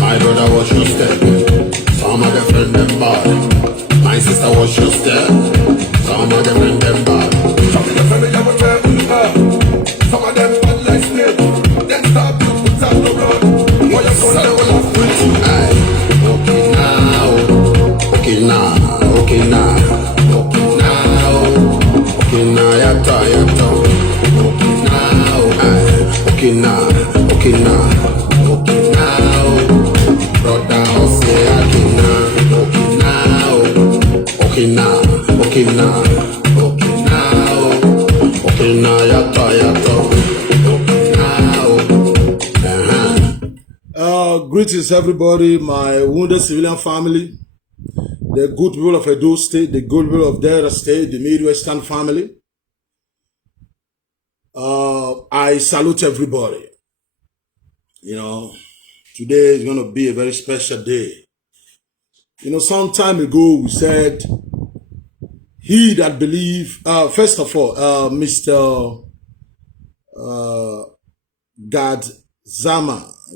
My brother was your step. Some of the friend them bad. My sister was your step. Some of the friend them bad. Some of the family that were terrible. Some of them bad like snake. Then stop you put out the road. Why you son they will have quit. Okay now. Okay now. Okay now. Okay now. Yatta. Okay now. Okay now. Okay now. Brother, I'll say okay now. Okay now. Okay now. Okay now. Okay now. Yatta. Okay now. Greetings everybody, my wounded civilian family, the good people of Edo State, the good people of Delta State, the Midwestern family. I salute everybody. You know, today is going to be a very special day. You know, some time ago we said, he that believe, first of all, Mr.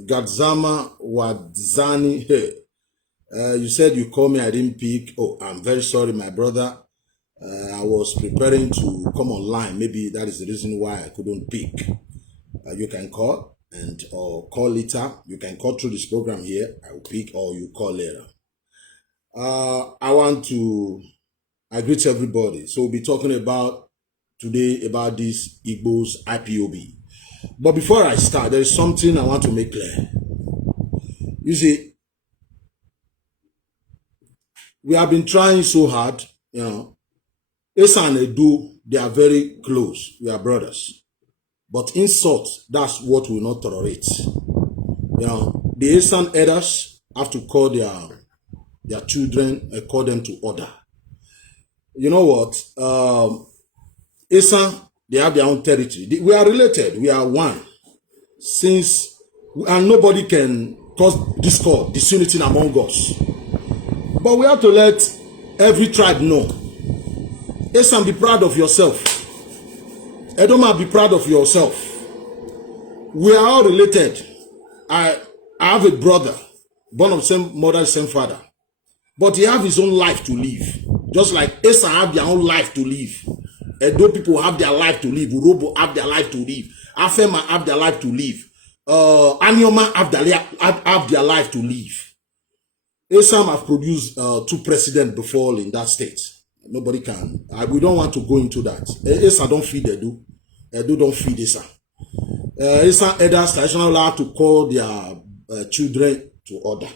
Gadzama Wadzani, you said you called me, I didn't pick. Oh, I'm very sorry, my brother. I was preparing to come online. Maybe that is the reason why I couldn't pick. You can call or call later. You can call through this program here. I will pick, or you call later. I greet everybody. So we'll be talking about today about this Igbo's IPOB. But before I start, there is something I want to make clear. You see, we have been trying so hard, you know. Esa and Edo, they are very close. We are brothers. But insult, that's what we will not tolerate. You know, the Esan elders have to call their children and call them to order. You know what? Esan, they have their own territory. We are related. We are one. And nobody can cause discord, disunity among us. But we have to let every tribe know. Esan, be proud of yourself. Edoma, be proud of yourself. We are all related. I have a brother, born of same mother, same father. But he have his own life to live. Just like Esan have their own life to live. Edo people have their life to live. Urobo have their life to live. Afema have their life to live. Anioma have their life to live. Esan have produced 2 presidents before in that state. Nobody can. We don't want to go into that. Esan don't feed Edo. Edo don't feed Esan. Esan elders traditional allowed to call their children to order.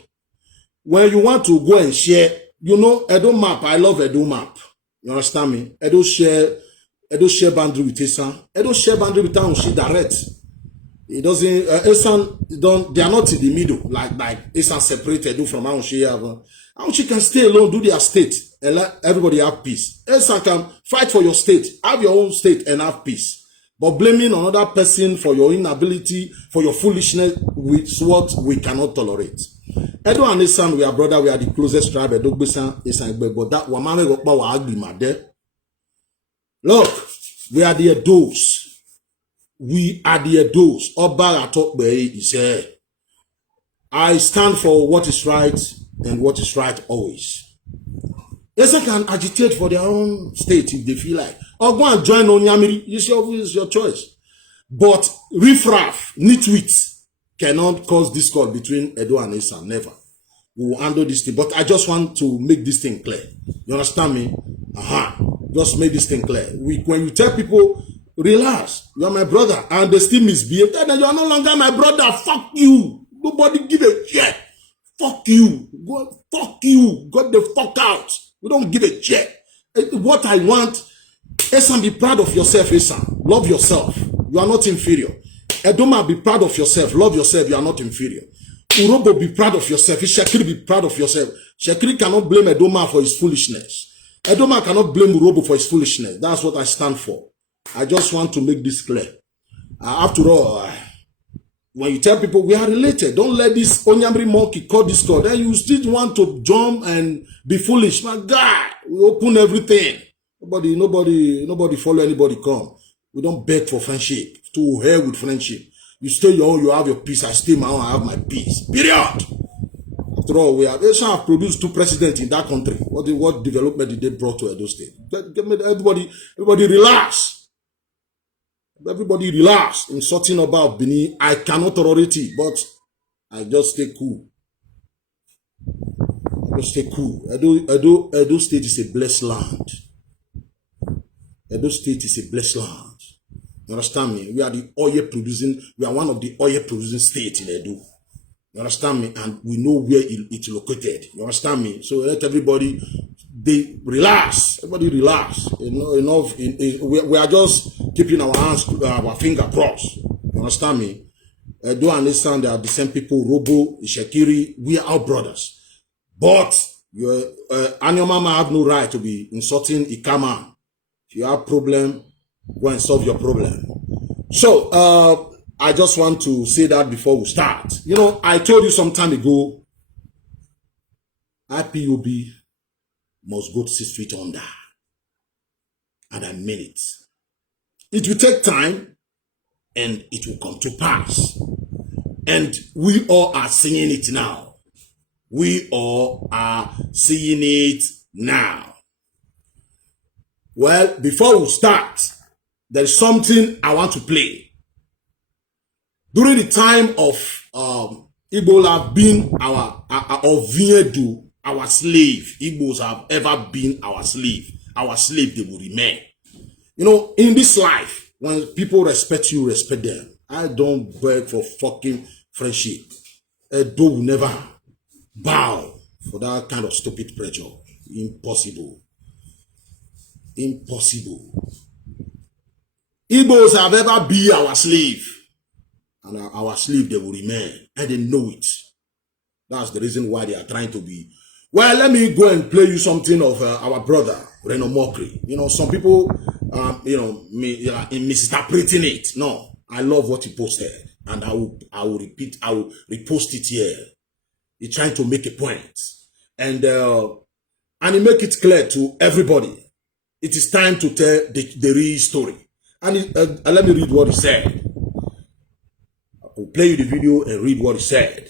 When you want to go and share, you know, Edo map. I love Edo map. You understand me? Edo share boundary with Esan. Edo share boundary with Aunshi direct. It doesn't. Esan don't. They are not in the middle. Like Esan separated Edo from Aunshi. Aunshi can stay alone, do their state, and let everybody have peace. Esan can fight for your state, have your own state, and have peace. But blaming another person for your inability, for your foolishness, is what we cannot tolerate. Edo and Esan, we are brother. We are the closest tribe. Edo Esan, but that wamame gokpa wa agreement there. Look, we are the Edos. We are the Edos. Oba Atokbe is here. I stand for what is right and what is right always. Esan can agitate for their own state if they feel like. Or go and join Onyamiri. It's your choice. But riffraff, nitwits cannot cause discord between Edo and Esan. Never. We will handle this thing. But I just want to make this thing clear. You understand me? Just make this thing clear. When you tell people, relax, you are my brother, and they still misbehave, then you are no longer my brother. Fuck you. Nobody give a shit. fuck you. Go, fuck you. Get the fuck out. We don't give a shit. What I want, Esan, be proud of yourself, Esan. Love yourself. You are not inferior. Edoma, be proud of yourself. Love yourself. You are not inferior. Urobo, be proud of yourself. Shekiri, be proud of yourself. Shekiri cannot blame Edoma for his foolishness. Edoma cannot blame Urobo for his foolishness. That's what I stand for. I just want to make this clear. After all, when you tell people we are related, don't let this Onyamri monkey call this call. Then you still want to jump and be foolish. My God, we open everything. Nobody follow anybody come. We don't beg for friendship. To hell with friendship. You stay your own, you have your peace. I stay my own, I have my peace. Period. After all, we have produced 2 presidents in that country. What development did they brought to Edo State? Everybody relax. Everybody relax. Insulting about Benin. I cannot authority, but I just stay cool. Edo State is a blessed land. Edo State is a blessed land. You understand me? We are one of the oil producing states in Edo. You understand me? And we know where it's located. You understand me? So let everybody, they relax. Everybody relax. Enough. We are just keeping our hands, our finger crossed. You understand me? I do understand they are the same people, Robo, Shekiri, we are our brothers. But and your mama have no right to be insulting Ikama. If you have problem, go and solve your problem. So, I just want to say that before we start. You know, I told you some time ago, IPOB must go 6 feet under. And I mean it. It will take time and it will come to pass. And we all are seeing it now. We all are seeing it now. Well, before we start, there's something I want to play. During the time of Igbo have been our slave. Igbos have ever been our slave. Our slave, they will remain. You know, in this life, when people respect you, respect them. I don't beg for fucking friendship. Edo will never bow for that kind of stupid pressure. Impossible. Impossible. Igbos have ever been our slave. And our slave, they will remain. And they know it. That's the reason why they are trying to be. Well, let me go and play you something of our brother, Reno Mokri. You know, some people, misinterpreting it. No, I love what he posted. And I will repost it here. He's trying to make a point. And he make it clear to everybody. It is time to tell the real story. And let me read what he said. I'll play you the video and read what he said.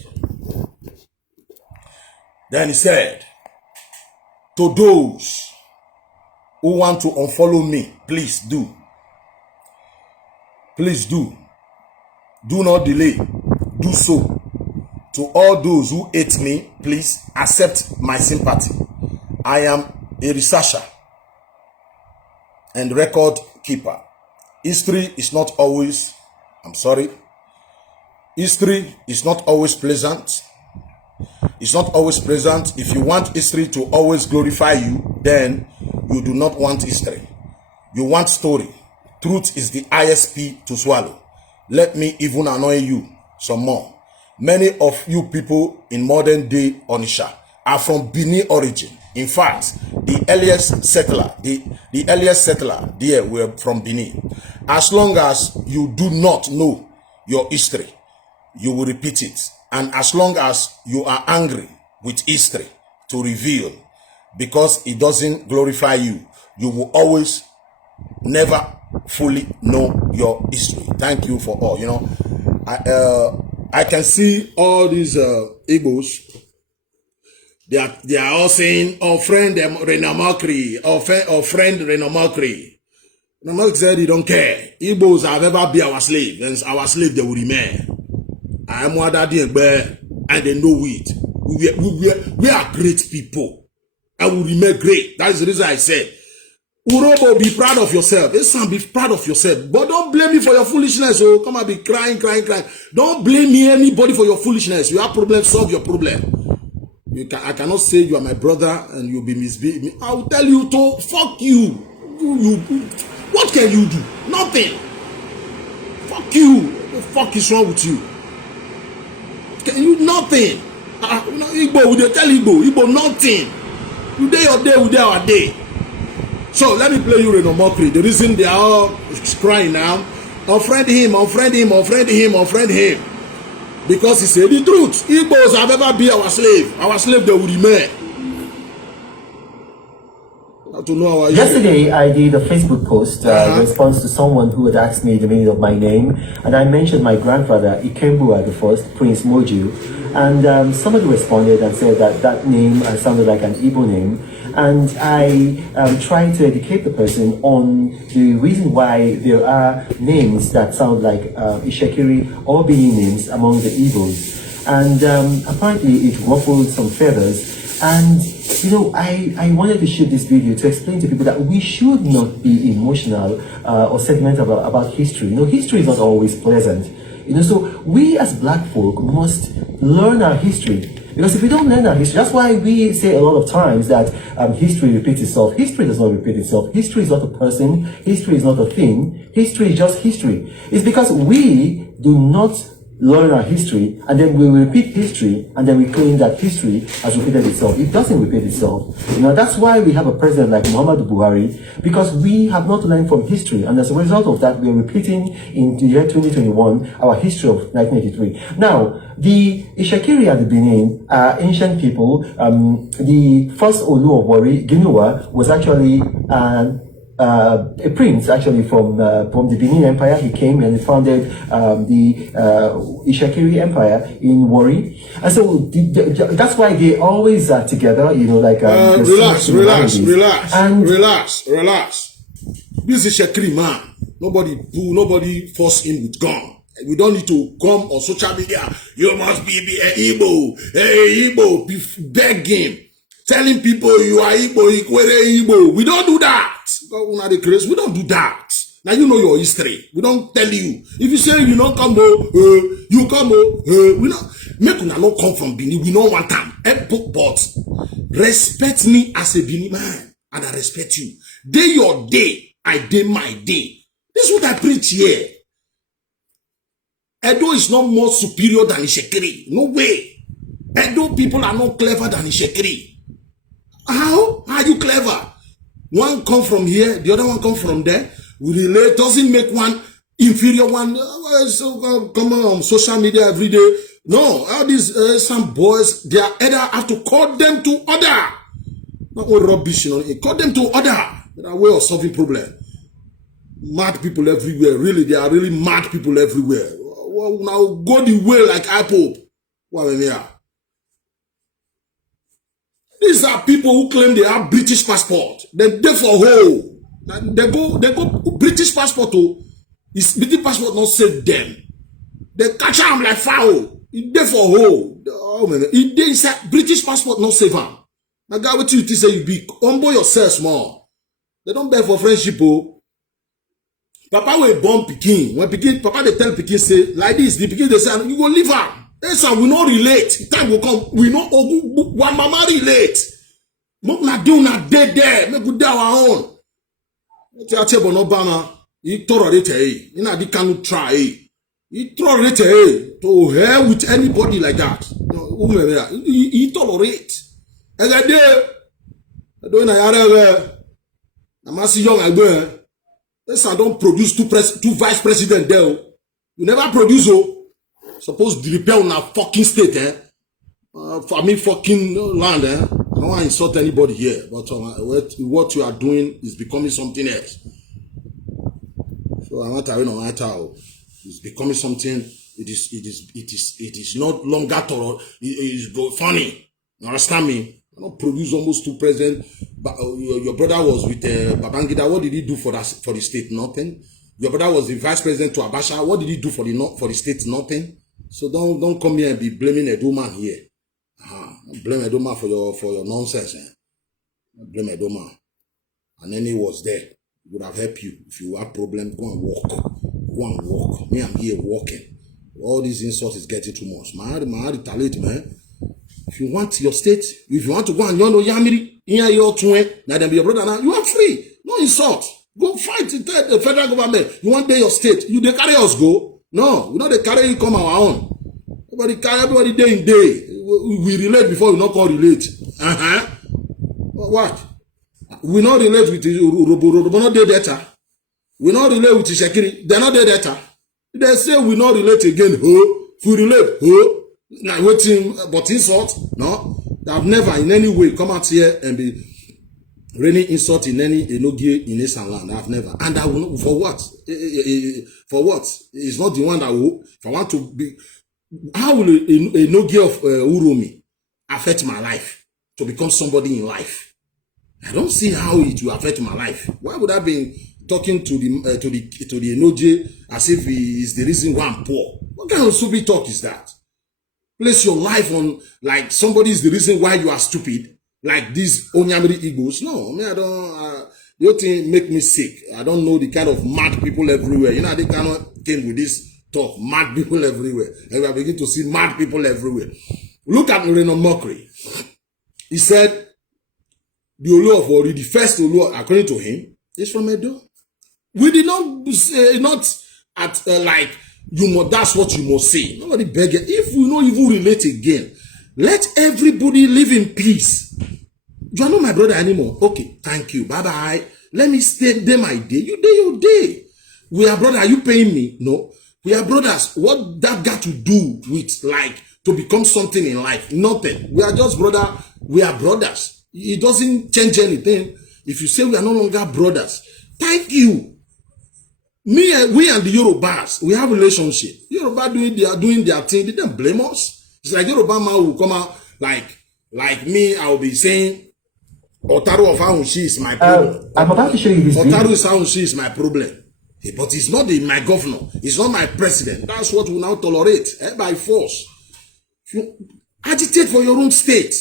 Then he said, to those who want to unfollow me, please do. Please do. Do not delay. Do so. To all those who hate me, please accept my sympathy. I am a researcher and record keeper. History is not always, history is not always pleasant. It's not always pleasant. If you want history to always glorify you, then you do not want history. You want story. Truth is the ISP to swallow. Let me even annoy you some more. Many of you people in modern day Onisha are from Benin origin. In fact, the earliest settler there were from Benin. As long as you do not know your history, you will repeat it. And as long as you are angry with history to reveal, because it doesn't glorify you, you will always never fully know your history. Thank you for all. You know, I can see all these Igbos. They are all saying, "Oh, friend, Reno Mokri, or friend Reno Mokri." Reno Mokri said he don't care. Igbos have ever been our slave, and our slave they will remain. I am what daddy and they know it. We are great people. I will remain great. That is the reason I said, Urobo, be proud of yourself. Esan, be proud of yourself. But don't blame me for your foolishness. Oh, come and be crying. Don't blame me, anybody, for your foolishness. You have problems, solve your problem. I cannot say you are my brother and you'll be misbehaving me. I will tell you to fuck you. What can you do? Nothing. Fuck you. What the fuck is wrong with you? Can you nothing? Igbo, we dey tell Igbo nothing. You day your day, we day our day. So let me play you Reno Mokri. The reason they are all crying now, unfriend him. Because he said the truth. Igbos have ever been our slave. Our slave, they will remain. To know our Yesterday, I did a Facebook post in response to someone who had asked me the meaning of my name, and I mentioned my grandfather, Ikembua the First, Prince Moju, and somebody responded and said that that name sounded like an Igbo name, and I tried to educate the person on the reason why there are names that sound like Ishekiri or Bini names among the Igbos, and apparently it ruffled some feathers. And you know, I wanted to shoot this video to explain to people that we should not be emotional or sentimental about history. You know, history is not always pleasant. You know, so we as black folk must learn our history. Because if we don't learn our history, that's why we say a lot of times that history repeats itself. History does not repeat itself. History is not a person. History is not a thing. History is just history. It's because we do not learn our history, and then we repeat history, and then we claim that history has repeated itself. It doesn't repeat itself. You know, that's why we have a president like Muhammadu Buhari, because we have not learned from history, and as a result of that, we are repeating in the year 2021 our history of 1983. Now, the Ishakiri and the Benin are ancient people. The first Olu of Warri, Ginuwa, was actually a prince actually from the Benin Empire. He came and founded the Ishakiri Empire in Warri, and so that's why they always are together. You know, like relax. This is Ishakiri man. Nobody force him with gun. We don't need to come on social media. You must be Igbo, Igbo, beg him. Telling people you are Igbo, Igbo. We don't do that. We don't do that. Now you know your history. We don't tell you. If you say you don't come, you come. We not make una not come from Benin. We don't want them. But respect me as a Benin man, and I respect you. Day your day, I day my day. This is what I preach here. Edo is not more superior than Ishekiri. No way. Edo people are not clever than Ishekiri. How are you clever? One come from here, the other one come from there. We relate, doesn't make one inferior one. Come on social media every day. No, all these some boys, they are either have to call them to order. Not all rubbish, you know. Call them to order. There are way of solving problem. Mad people everywhere. Really, there are really mad people everywhere. Well, now go the way like Apple. Well, yeah. These are people who claim they have British passport. Then they for whole. They go British passport too. Is British passport not save them? They catch them like foul. They for whole. Oh man, they inside British passport not save them. Now guy, what you say you be humble yourself more. They don't beg for friendship. Oh. Papa will born Pikin. When Pikin, Papa they tell Pikin say like this. The Pikin they say you go leave her. Yes, we not relate. Time will come. We not one mama relate. Make na do na dead there. Make we do our own. Tell Obama, he tolerate it. You know, they cannot try. He tolerate it to hell with anybody like that. He tolerate. And I did. I don't know. I'm asking young again. Yes, I don't produce two vice president there. You never produce. Supposed to repair on a fucking state, for me fucking land, I don't want to insult anybody here, but what you are doing is becoming something else. So I'm not having on matter. It's becoming something. It is not longer thorough. It is funny. You understand me? I don't produce almost two presidents. But your brother was with Babangida. What did he do for the state? Nothing. Your brother was the vice president to Abacha. What did he do for the state? Nothing. So don't come here and be blaming Edo man here. Blame Edo man for your nonsense. Blame Edo man. And then he was there. He would have helped you. If you have problem, go and walk. Go and walk. Me, I'm here walking. All these insults is getting too much. My heart retaliate, man. If you want your state, if you want to go and you know Yamiri, in your twin, now then be your brother now, you are free. No insult. Go fight the federal government. You want to your state. You they carry us go. No, we know they carry you come our own. Everybody day in day. We relate before we not call relate. What? We not relate with Robo not their data. We not relate with Shekiri. They're not their data. They say we not relate again. If we relate, now waiting, but insult. No, I've never in any way come out here and be raining insult in any enogie in this land. I've never. And I will for what? For what? It's not the one that will. If I want to be, how will a enogie of Uromi affect my life to become somebody in life? I don't see how it will affect my life. Why would I be talking to the enogie as if he is the reason why I'm poor? What kind of stupid talk is that? Place your life on like somebody is the reason why you are stupid, like these Onyamiri Igbos. No, I mean, I don't. Your thing make me sick. I don't know the kind of mad people everywhere. You know, they cannot came with this talk. Mad people everywhere. And I begin to see mad people everywhere. Look at Reno Mokri. He said the Olu of Ori, the first Olu, according to him, is from Edo. We did not say not at like. That's what you must say. Nobody beg it. If we not even relate again, let everybody live in peace. You are not my brother anymore. Okay, thank you. Bye bye. Let me stay there my day. You day your day. We are brothers. Are you paying me? No. We are brothers. What that got to do with like to become something in life? Nothing. We are just brother. We are brothers. It doesn't change anything. If you say we are no longer brothers, thank you. We and the Yorubas, we have a relationship. Yoruba doing their thing. They don't blame us. It's like Yoruba man will come out like me. I will be saying, Otaru of Aunshi is my problem. I'm about to show you this video. Otaru is Aunshi is my problem. But he's not my governor. He's not my president. That's what we now tolerate by force. You agitate for your own state.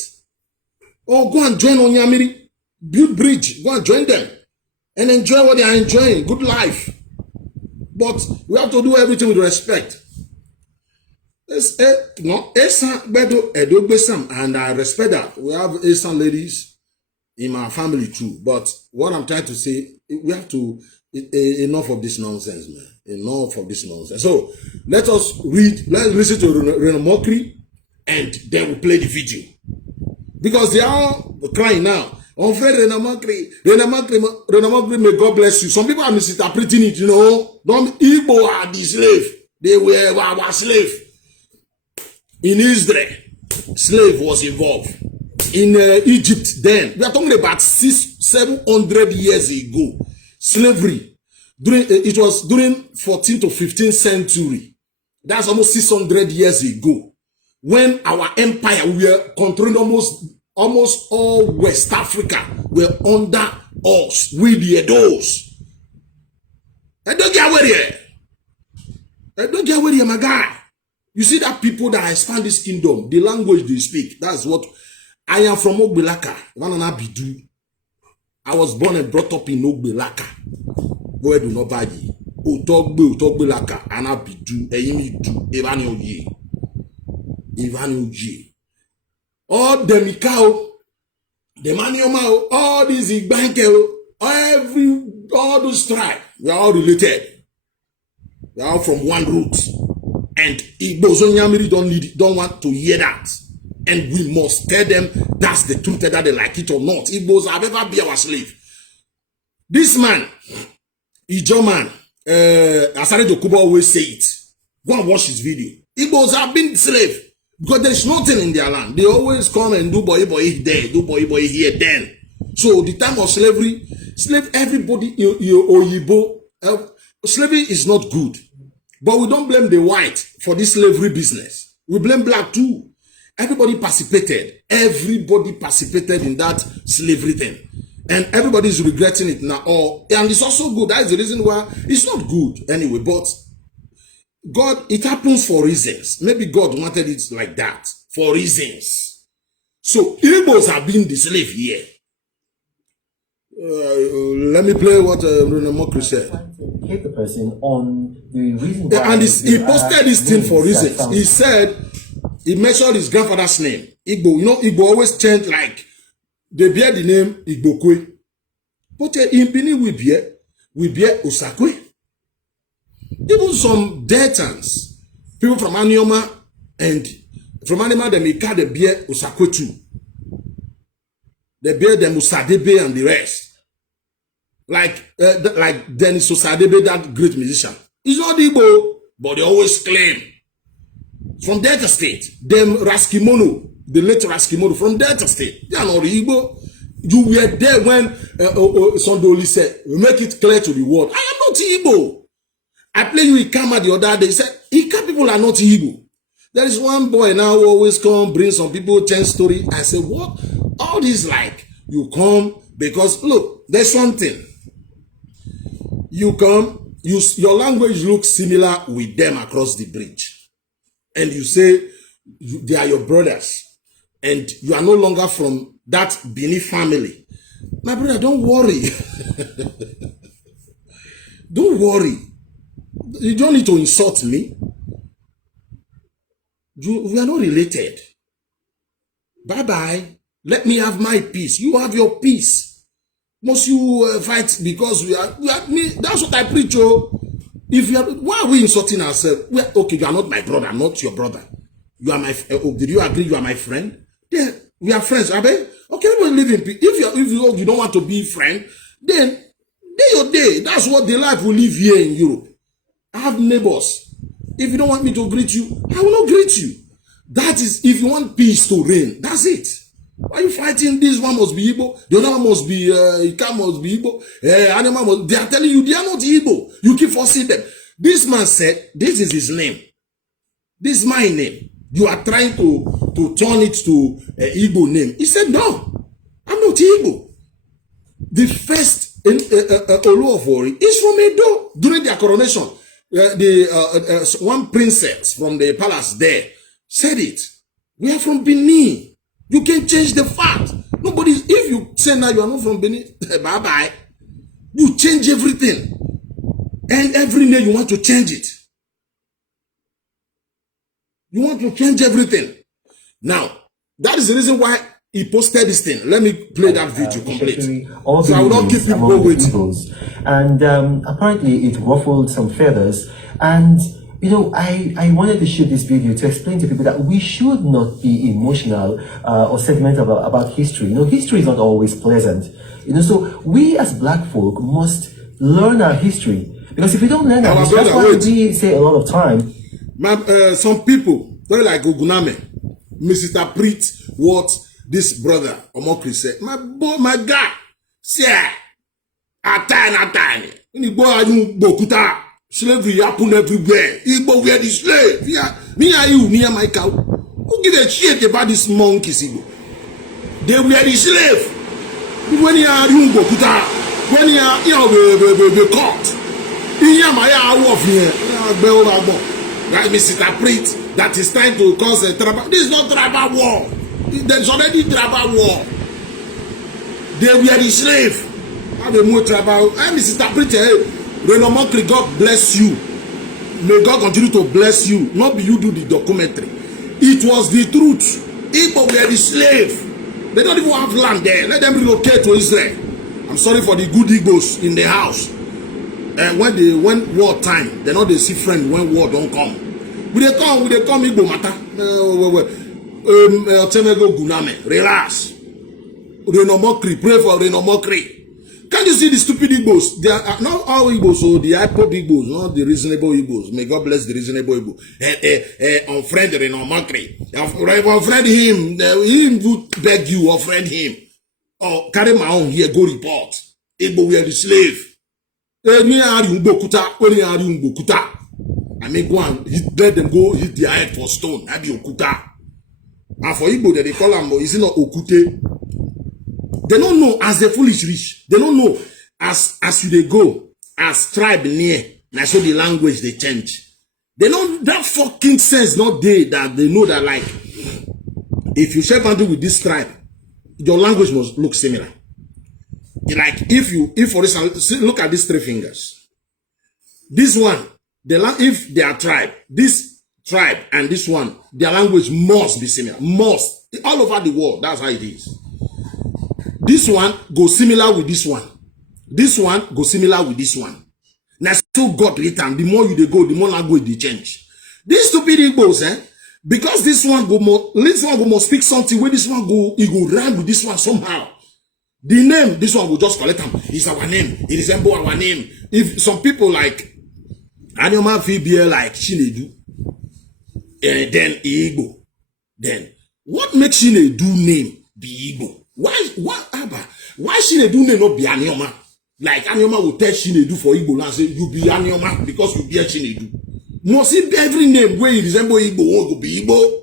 Or go and join Onyamiri. Build bridge. Go and join them. And enjoy what they are enjoying. Good life. But we have to do everything with respect. And I respect that. We have Asian ladies in my family too. But what I'm trying to say, we have to, enough of this nonsense, man. Enough of this nonsense. So, let us read, let's listen to Reno Mokri, and then we'll play the video. Because they are crying now. On fait, Reno Mokri, may God bless you. Some people are misinterpreting it, you know. Don't Igbo are the slave. They were our slave. In Israel, slave was involved. In Egypt then, we are talking about 700 years ago. Slavery. It was during 14th to 15th century. That's almost 600 years ago. When our empire, we were controlling almost all West Africa were under us. We the Edos. I don't get where here, my guy. You see that people that expand this kingdom, the language they speak, that's what I am from Ogbelaka. I was born and brought up in Ogbelaka. Where do nobody? Ogbelaka, and I be do, Evani Oye. All the Mikao, the Manioma, all these Igbankel, all those tribes, we are all related. We are all from one root. And Igbos Onyamiri don't want to hear that. And we must tell them that's the truth, whether they like it or not. Igbos have ever been our slave. This man, Ijo man, Asare Dokubo always say it. Go and watch his video. Igbos have been slave. Because there's nothing in their land. They always come and do boy there, do boy here, then. So the time of slavery, everybody, Oyibo, slavery is not good. But we don't blame the white for this slavery business. We blame black too. Everybody participated. Everybody participated in that slavery thing. And everybody is regretting it now. And it's also good. That is the reason why it's not good anyway. But God, it happens for reasons. Maybe God wanted it like that. For reasons. So, Igbos have been the slave here. Let me play what Reno Mokri said. Hit the person on the reason why. And he posted this thing for reasons. He said, He mentioned his grandfather's name, Igbo. You know, Igbo always change, like, they bear the name Igbokwe. But in Benin, we bear Osakwe. Even some Deltans, people from Anioma and from Anima, they may call the bear Osakwe too. They bear them Usadebe and the rest. Like Dennis Osadebe, that great musician. He's not Igbo, but they always claim. From Delta State, them Raskimono, the late Raskimono from Delta State, they are not Igbo. You were there when Sondoli said, we make it clear to the world, I am not Igbo. I play you Ikama the other day. He said, Ika people are not Igbo. There is one boy now who always come, bring some people, change story. I say, what? All this like, you come, because look, there's something. You come, your language looks similar with them across the bridge. And you say, they are your brothers. And you are no longer from that Bini family. My brother, don't worry. Don't worry. You don't need to insult me. We are not related. Bye-bye. Let me have my peace. You have your peace. Must you fight because we are me? That's what I preach, oh. If you are, why are we insulting ourselves? Okay, you are not my brother. I'm not your brother. You are my. Did you agree? You are my friend. Yeah, we are friends. Okay, we live in peace. If you don't want to be friend, then day your day. That's what the life we live here in Europe. I have neighbors. If you don't want me to greet you, I will not greet you. That is, if you want peace to reign, that's it. Why are you fighting? This one must be Igbo, the other one must be Ika must be Igbo, Animal must, they are telling you they are not Igbo. You keep forcing them. This man said, this is his name. This is my name. You are trying to turn it to Igbo name. He said, no, I'm not Igbo. The first Oluofori is from Edo. During their coronation, one princess from the palace there said it. We are from Benin. You can change the fact. Nobody, if you say now you are not from Benin, bye-bye. You change everything. And every day you want to change it. You want to change everything. Now, that is the reason why he posted this thing. Let me play that video complete. So I will not keep people waiting. And apparently it ruffled some feathers. And you know, I wanted to shoot this video to explain to people that we should not be emotional or sentimental about history. You know, history is not always pleasant. You know, so we as black folk must learn our history. Because if we don't learn our history, that's why we say a lot of time. Some people, very like Oguname, misinterpret what this brother Omokri said. My guy, say, Atan, slavery happen everywhere. Igbo were the slave. Me and you near my cow. Who give a shit about this monkeys? They were the slave. When you are young, when you are the court, you are my wolf here. That misinterpret that is trying to cause a tribal. This is not tribal war. There's already tribal war. They were the slave. Have a more tribal. I misinterpret. Renomokri, God bless you. May God continue to bless you. Not be you do the documentary. It was the truth. Igbo were the slave. They don't even have land there. Let them relocate to Israel. I'm sorry for the good Igbos in the house. When war time, they know they see friend when war don't come. Will they come Igbo matter? Otemego Guname, relax. Renomokri, pray for Renomokri. Can't you see the stupid Igbos? They are not all Igbos, so the hyper Igbos, not the reasonable Igbos. May God bless the reasonable Igbo. Unfriend Renomokri. Unfriend him. Him would beg you, unfriend him. Or carry my own here, go report. Igbo we are the slave. I mean, go and let them go hit their head for stone. That be Okuta. And for Igbo, they call them, is it not Okute? They don't know as the foolish rich. They don't know as you they go, as tribe near. Now so the language they change. They know that fucking sense not they that they know that like if you share something with this tribe, your language must look similar. Like if for instance, look at these three fingers. This one, if they are tribe, this tribe and this one, their language must be similar. Must. All over the world, that's how it is. This one goes similar with this one. This one goes similar with this one. Now still got written. The more you go, the more language they change. These stupid Igbos, because this one go more speak something where this one go, it go rhyme with this one somehow. The name, this one will just collect them. It's our name. It resembles our name. If some people like Anyoma Fibia like Chinedu, then Igbo. Then what makes Chinedu name be Igbo? Why Chinedu name not be Anyoma? Like Anyoma will tell Chinedu for Igbo and say you be Anyoma because you be a Chinedu. No, see every name where it resemble Igbo will be Igbo.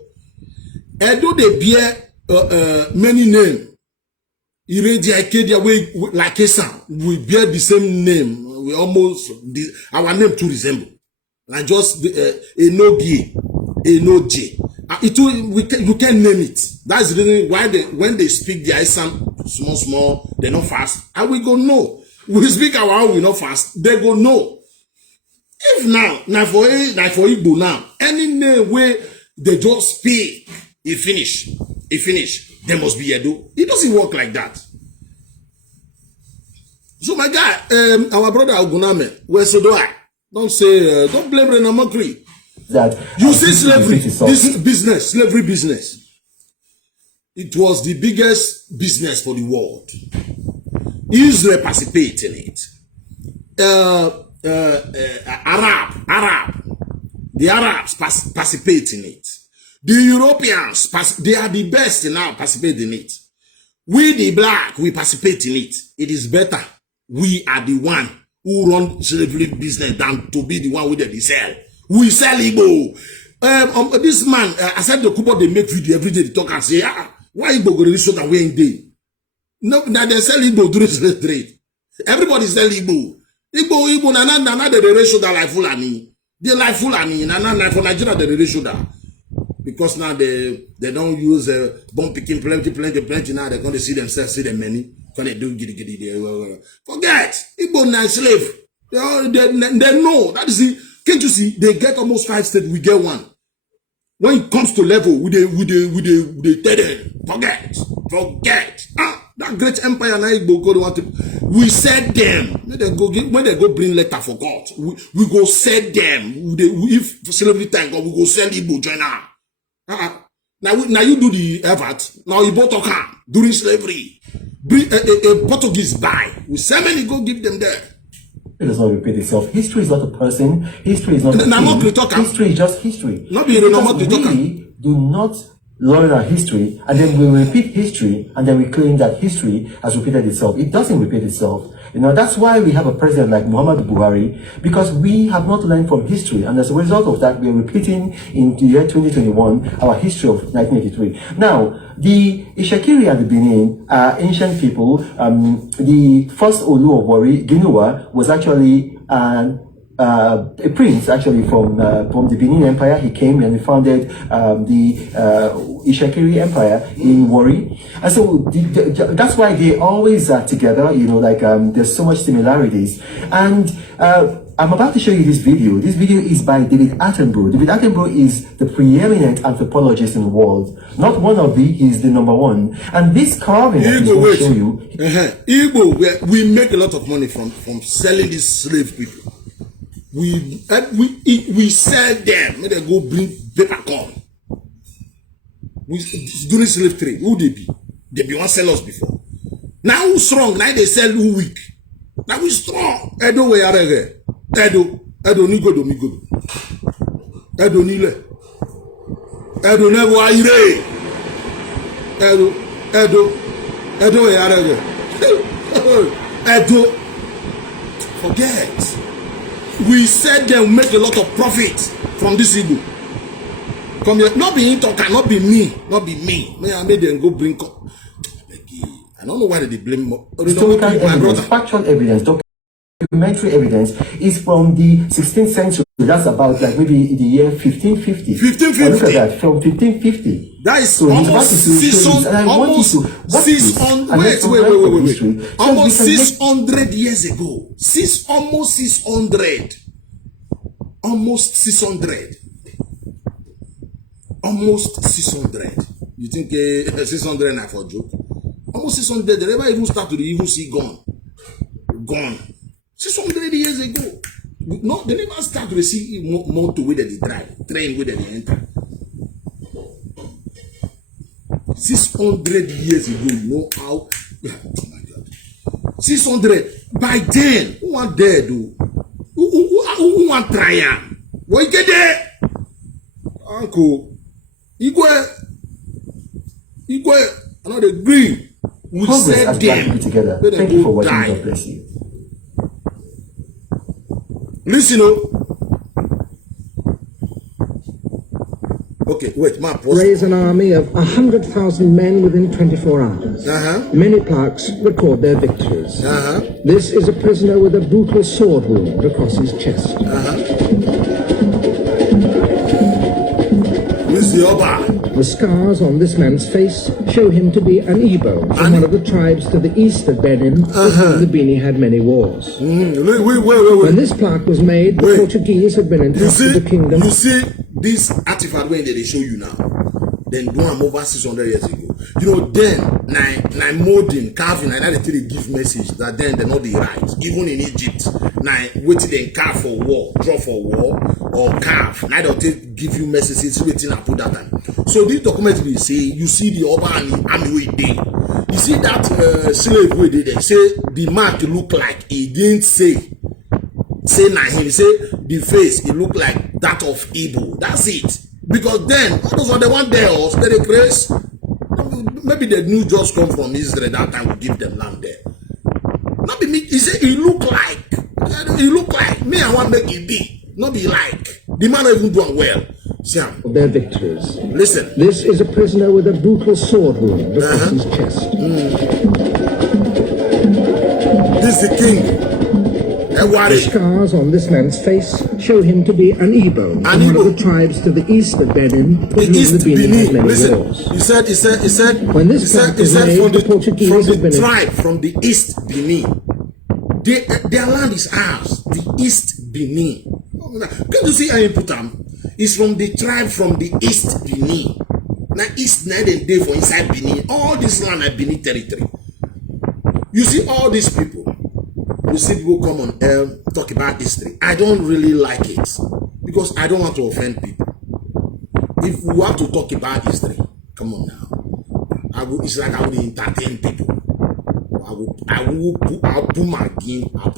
Edo they bear many names. Way like Esan, we bear the same name. We almost our name to resemble, and just a no G, a no J. You can name it. That's the reason why when they speak the Esan small, they not fast. And we go no. We speak our own, we not fast. They go no. If now for Igbo now, any name where they just speak, it finish. There must be Edo. It doesn't work like that. So my guy, our brother Oguname, where so do I? Don't say, don't blame Renamokri. That you see slavery, this business, slavery business. It was the biggest business for the world. Israel participated in it. The Arabs participate in it. The Europeans, they are the best now participate in it. We the black, we participate in it. It is better. We are the one who run slavery business than to be the one with the sell. We sell Igbo. This man, I said the couple they make video every day. They talk and say, why Igbo go to show that we ain't day? No, now they sell Igbo during slave trade. Everybody sell Igbo. Igbo, nana they ratio that like Fulani. They like Fulani. Nana for Nigeria they ratio that. Because now they don't use bomb picking plenty now they're going to see themselves, see the many. Because they do giddy. Forget Igbo and slave. They know that is it. Can't you see? They get almost 5 states. We get 1. When it comes to level, we tell them forget. That great empire now Igbo go want to. We said them when they go bring letter for God. We go sell them. If slavery time God, we go sell Igbo joiner. Now you do the effort. Now you both talk during slavery. Bring a Portuguese buy. We sell many go give them there. It does not repeat itself. History is not a person. History is not a thing. History is just history. Not we do not learn our history and then we repeat history and then we claim that history has repeated itself. It doesn't repeat itself. You know, that's why we have a president like Muhammadu Buhari, because we have not learned from history, and as a result of that, we are repeating in the year 2021 our history of 1983. Now, the Ishakiri and the Benin are ancient people. The first Olu of Warri, Ginua, was actually a prince actually from the Benin Empire. He came and he founded the Ishakiri Empire in Warri, and so that's why they always are together. You know, like there's so much similarities. And I'm about to show you this video. This video is by David Attenborough. David Attenborough is the preeminent anthropologist in the world. Not one of these, he's the number one. And this carving that he's going to show you. Igbo, we make a lot of money from selling these slave people. We sell them. May they go bring paper corn. During slave trade, who they be? They be one sellers before. Now who strong? Now they sell who weak. Now we strong. Edo we are there. Edo nigodo. Edo nile. Edo never ire. Edo we are there. Edo. Forget. We said them make a lot of profit from this Igbo. Come here, not be talker, not be me. May I made them go bring. I don't know why they blame. Historical evidence, factual evidence, documentary evidence is from the 16th century. That's about like maybe the year 1550. 1550. Look at that, from 1550. That is so almost 600. Wait. Almost 600 years ago. Almost 600. almost 600. You think 600 na for joke? Almost 600. They never even start to even see gone. 600 years ago. No, they never start to see motor with the drive, train with the enter. 600 years ago, you know how? Oh my God. 600. By then, who want there do? Who want try? What you get there? Uncle, Igwe, I know the green. We said them. Together. Thank you for watching. God bless you. Listen, okay, wait, ma, pause. Raise an army of 100,000 men within 24 hours. Many plaques record their victories. This is a prisoner with a brutal sword wound across his chest. The scars on this man's face show him to be an Igbo from one of the tribes to the east of Benin, with whom the Bini had many wars. Wait. When this plaque was made, the Portuguese had been entrusted the kingdom. You see this artifact when they show you now, then do them over 600 years ago. You know, then, nine molding, carving, and that they give message that then they're not the right. Even in Egypt, waiting they carve for war, draw for war, or carve. Now they'll give you messages, waiting and put that time. So this document will say, you see the Oba and the army way day. You see that slave way they say the mark look like he didn't say na him. He say the face it look like that of Igbo. That's it. Because then all those are the one there or the grace. Maybe the new just come from Israel that time will give them land there. Not be me. He say he look like me. I want make it be. Not be like the man even doing well. Sam. Their victories. Listen. This is a prisoner with a brutal sword wound across his chest. This is the king. The scars on this man's face show him to be an Igbo, from one of the tribes to the east of Benin, with whom the Bini had many wars. He said, when this plaque was made, the Portuguese had been tribe from the east Benin. Their land is ours, the east Benin. Can you see how you put them? It's from the tribe from the east Benin. Now east night and day for inside Benin. All this land are Benin territory. You see all these people. You see people come on talk about history. I don't really like it because I don't want to offend people. If we want to talk about history, come on now. It's like I will entertain people. I'll put my game, I'll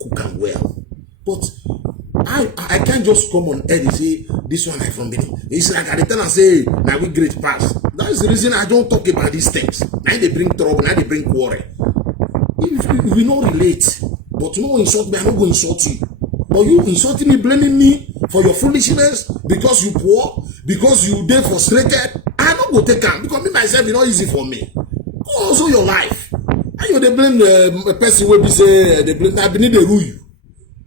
cook them well. But I can't just come on air and say this one I from Benin. It's like I return and say now we great pass. That is the reason I don't talk about these things. Now they bring trouble, now they bring quarrel. If we not relate, but you don't insult me, I'm not going to insult you. But you insulting me, blaming me for your foolishness because you poor, because you there frustrated. I'm not going to take care because me myself it's not easy for me. Also your life. And you they blame the person who be say they blame I believe they rule you.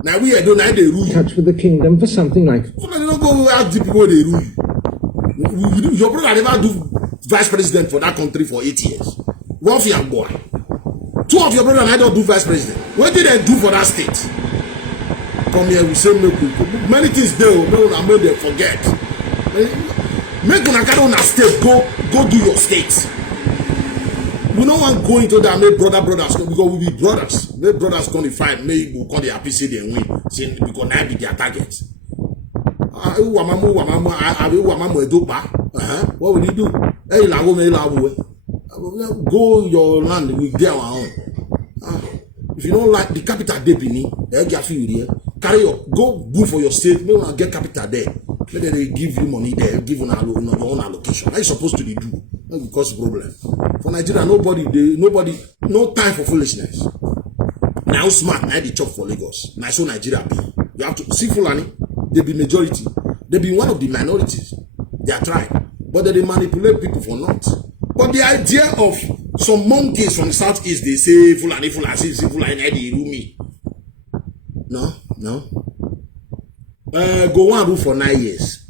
Now we don't now they rule you. Touch with the kingdom for something like. Well, they don't go ask the people they rule you. Your brother never do vice president for that country for 8 years. One for your boy. 2 of your brothers and I don't do vice president. What did they do for that state? Come here, we say many things there. I made them forget. Make una carry on a state. Go do your state. We don't want to go into that. Make brothers because we be brothers. Make brothers come to fight. Make we come the happy say they win. Say because now be their target. What will you do? Hey, go your land, we get our own. If you don't like the capital de Benin, carry your go do for your state, maybe get capital there. Maybe they give you money there, give you your own allocation. How you supposed to do? That will cause problem. For Nigeria, nobody, no time for foolishness. Now smart, now they chop for Lagos. Now so Nigeria be. You have to see Fulani, they be majority. They be one of the minorities. They are tribe. But they manipulate people for not. But the idea of some monkeys from the southeast, they say Fulani, they rule me. No. Go one rule for 9 years.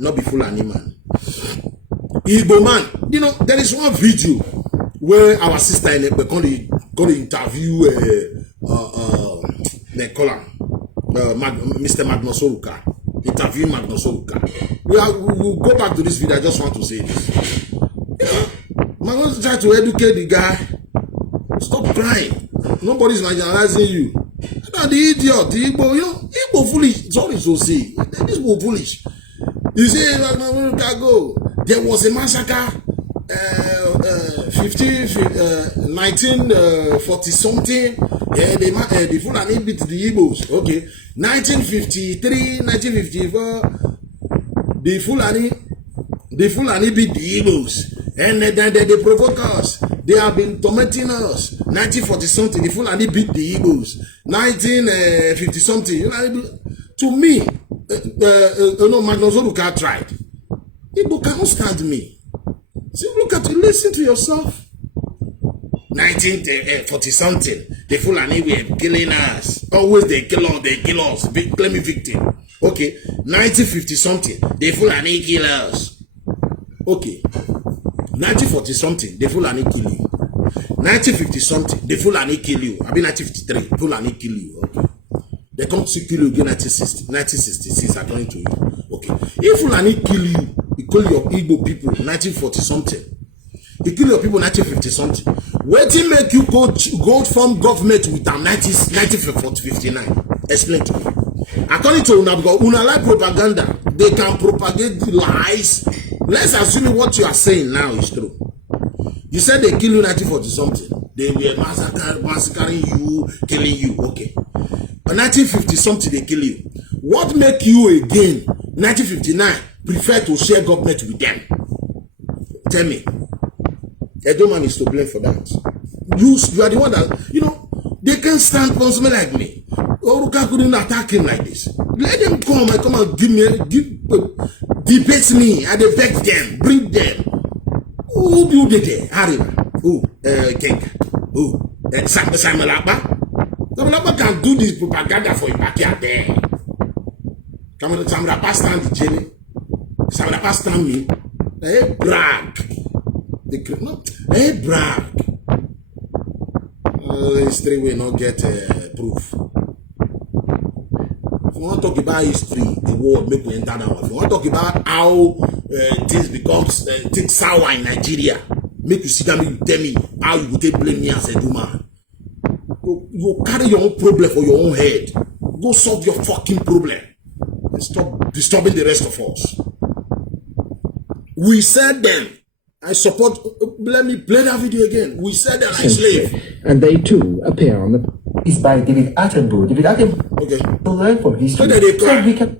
Not be Fulani man. Igbo man. You know, there is one video where our sister in Ekpe gonna interview they call him Mr. Magnus Oruka. interviewing Magnus Oluka. We'll go back to this video. I just want to say this. Magnus try to educate the guy. Stop crying. Nobody's marginalizing you. Now the idiot, the Igbo, Igbo foolish. Sorry to say, this Igbo foolish. You say, go. There was a massacre, 1940 something. The Fulani beat the Igbos. Okay, 1953, 1954. The Fulani beat the Igbos, and then they provoke us. They have been tormenting us. 1940 something, the Fulani beat the Igbos. 1950 something. To me, Magnus Oluka tried. Igbo cannot stand me. See, look at it, listen to yourself. 1940 something, the Fulani were killing us. Always they kill us, claim victim. Okay, 1950 something, the Fulani kill us. Okay, 1940 something, the Fulani kill you. 1950 something, the Fulani kill you. I mean 1953, Fulani kill you. Okay, they come to kill you again 1966 according to you. Okay, if Fulani kill you, you kill your Igbo people 1940 something. You kill your people 1950 something. What did make you go from government with them 1959? Explain to me. According to Una like propaganda, they can propagate the lies. Let's assume what you are saying now is true. You said they kill you 1940 something. They were massacring you, killing you. Okay. But 1950 something they kill you. What make you again 1959 prefer to share government with them? Tell me. Edoman is to blame for that. You are the one that, they can't stand for somebody like me. Oluka couldn't attack him like this. Let them come and debate me, and they beg them, bring them. Who do they there? Harima. Who? Kenka. Who? Samuel Lapa. Samuel Lapa can do this propaganda for your backyard there. Samuel Lapa stand the jelly. Samuel Lapa stand me. Hey, brag. Hey, brag. History will not get proof. If you want to talk about history, the world make we enter now. If you want to talk about how things becomes things sour in Nigeria, make you sit down and tell me how you would blame me as a woman. You carry your own problem for your own head. Go solve your fucking problem and stop disturbing the rest of us. We said them. I support. Let me play that video again. We said that I slave. And they too appear on the. It's by David Attenborough. David Attenborough. Okay. To learn from history. So they cry. we can.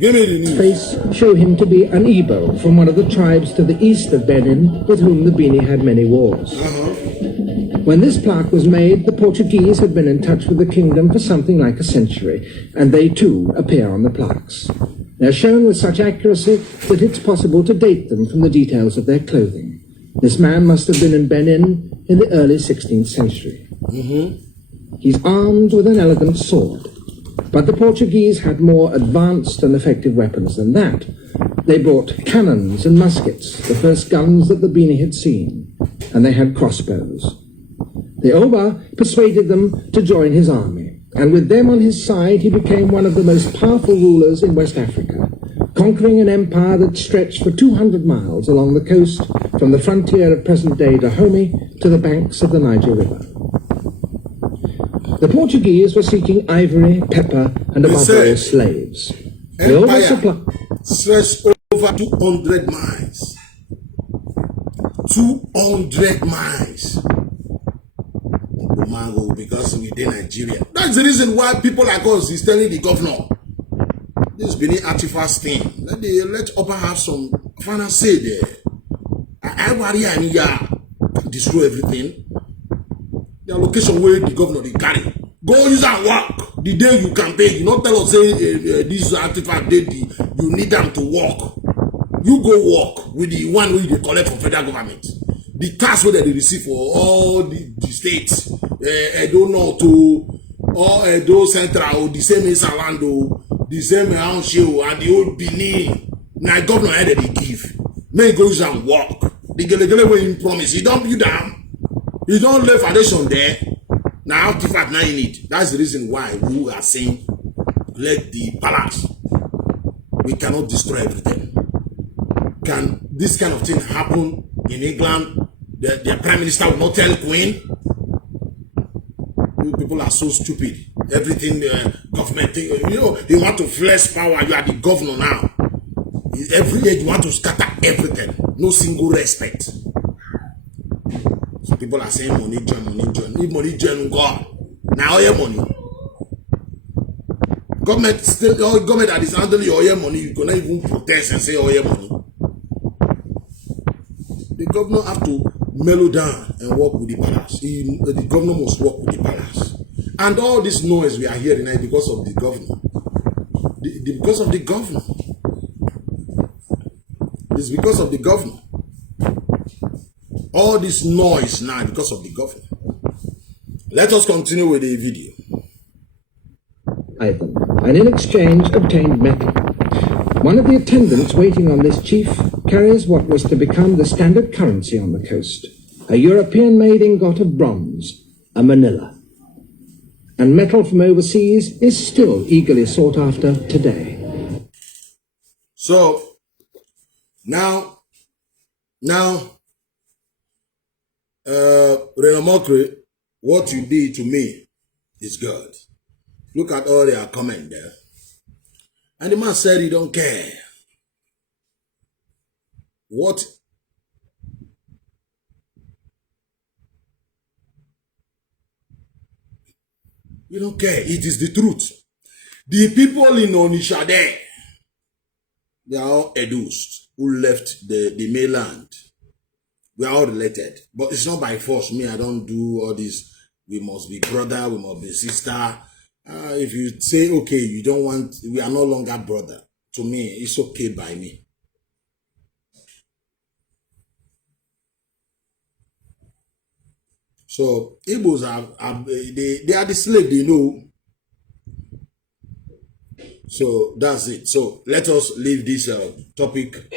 Give me the news. Face show him to be an Igbo from one of the tribes to the east of Benin, with whom the Bini had many wars. When this plaque was made, the Portuguese had been in touch with the kingdom for something like a century, and they too appear on the plaques. They're shown with such accuracy that it's possible to date them from the details of their clothing. This man must have been in Benin in the early 16th century. He's armed with an elegant sword, but the Portuguese had more advanced and effective weapons than that. They brought cannons and muskets, the first guns that the Bini had seen, and they had crossbows. The Oba persuaded them to join his army, and with them on his side he became one of the most powerful rulers in West Africa, conquering an empire that stretched for 200 miles along the coast from the frontier of present-day Dahomey to the banks of the Niger River. The Portuguese were seeking ivory, pepper, and above all, slaves. The Oba supplied stretched over 200 miles. 200 miles. Because we did Nigeria. That's the reason why people like us is telling the governor this Benin artifact thing. Let Oba have some final say there. I worry and destroy everything. The allocation where the governor they carry. Go use and work. The day you campaign, you not tell us say this artifact day you need them to work. You go work with the one we they collect from federal government. The tax where they receive for all the states, Edo North to all Edo Central, the same in Salando, the same in Anshio, and the old Benin. Now governor had they give. May go and work. The Gelegele way you promise. You don't build them. You don't lay foundation there. Now artifact now you need. That's the reason why we are saying let the palace. We cannot destroy everything. Can this kind of thing happen in England? Their prime minister will not tell Queen. You people are so stupid. Everything government thing, you want to flex power. You are the governor now. Every day you want to scatter everything. No single respect. So people are saying money join, money join. If money join, God. Now all your money. Government still, all government that is handling all your money, you cannot even protest and say all your money. The governor have to mellow down and work with the palace. The governor must work with the palace. And all this noise we are hearing now is because of the governor. Because of the governor. It's because of the governor. All this noise now because of the governor. Let us continue with the video. And in exchange obtained metal. One of the attendants waiting on this chief carries what was to become the standard currency on the coast, a European-made ingot of bronze, a manila. And metal from overseas is still eagerly sought after today. So, now, Renomokri, what you did to me is good. Look at all their comment there. And the man said he don't care. What? You don't care. It is the truth. The people in Onitsha there, they are all Edus who left the mainland. We are all related. But it's not by force. Me, I don't do all this. We must be brother, we must be sister. If you say, okay, you don't want, we are no longer brother. To me, it's okay by me. So, Igbos they are the slave, they know. So, that's it. So, let us leave this topic.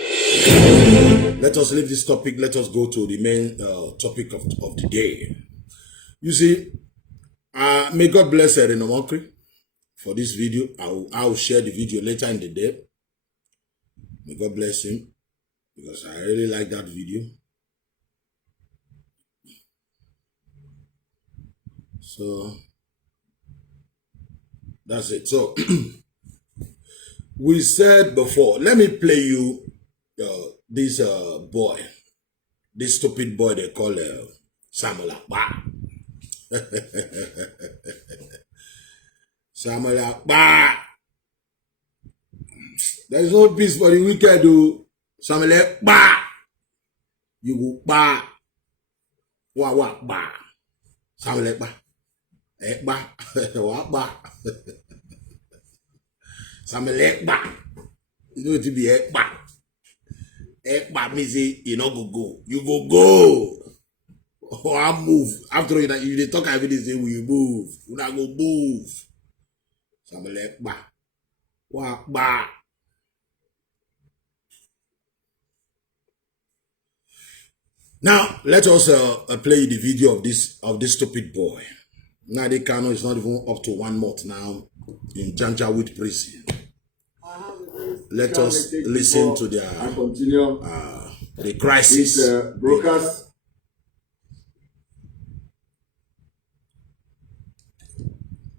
Let us leave this topic. Let us go to the main topic of the day. You see, may God bless Renomokri for this video. I will share the video later in the day. May God bless him because I really like that video. So that's it. So we said before, let me play you this boy, this stupid boy they call Samuel Akpa. Samuel Akpa. There is no peace for the wicked, though. Samuel Akpa. You go ba. Wa ba. Samuel Akpa. Ekba. Wa ba. Samuel Akpa. You know it be Ekba. Ekba means you no go. You go. Or I move. After you, they talk every day, say, will you move? You not go move. Samuel Akpa. Wa ba. Now, let us play the video of this stupid boy. Nnamdi Kanu is not even up to 1 month now in Janjaweed prison. Let us listen to their the crisis. Brokers.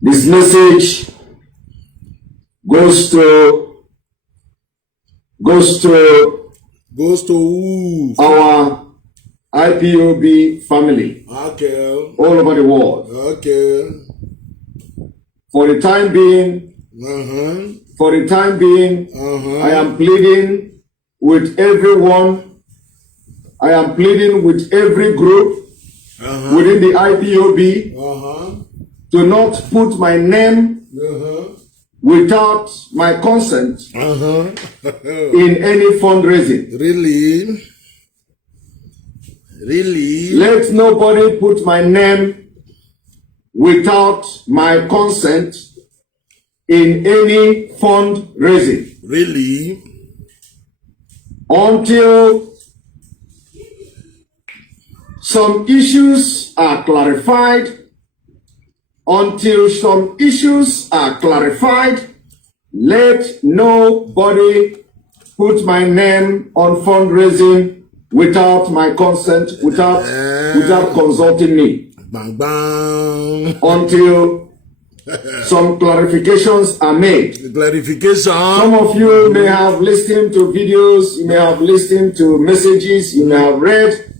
This message goes to who? our IPOB family Okay. all over the world. Okay. For the time being, I am pleading with everyone. I am pleading with every group within the IPOB to not put my name without my consent in any fundraising. Really? Really? Let nobody put my name without my consent in any fundraising. Really? Until some issues are clarified. let nobody put my name on fundraising without my consent, without consulting me. Bang bang. Until some clarifications are made. Clarification. Some of you may have listened to videos, you may have listened to messages, you may have read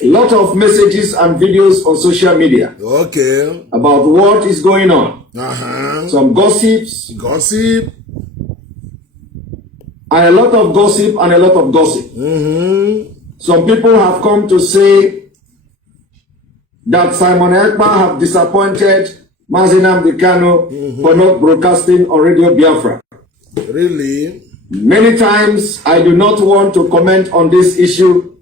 a lot of messages and videos on social media. Okay. About what is going on. Some gossips. Gossip. And a lot of gossip and a lot of gossip. Some people have come to say that Simon Ekpa have disappointed Mazi Nnamdi Kanu for not broadcasting on Radio Biafra. Really? Many times I do not want to comment on this issue.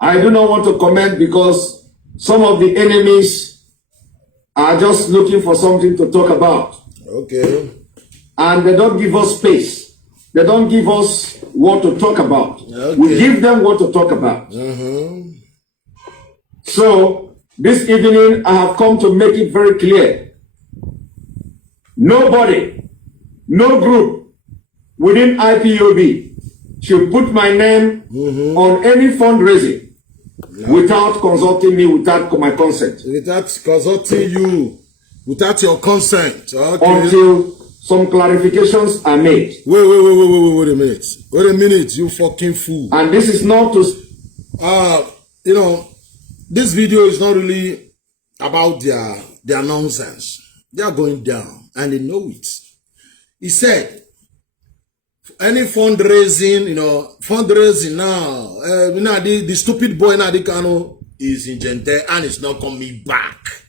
I do not want to comment because some of the enemies are just looking for something to talk about. Okay. And they don't give us space. They don't give us what to talk about. Okay. We give them what to talk about. So, this evening, I have come to make it very clear. Nobody, no group within IPOB should put my name on any fundraising without consulting me, without my consent. Without consulting you, without your consent. Okay. Until some clarifications are made. Wait a minute. Wait a minute, you fucking fool. And this is not to... you know, this video is not really about their nonsense. They are going down and they know it. He said, any fundraising, fundraising now, the stupid boy Nnamdi Kanu is in Gente and it's not coming back.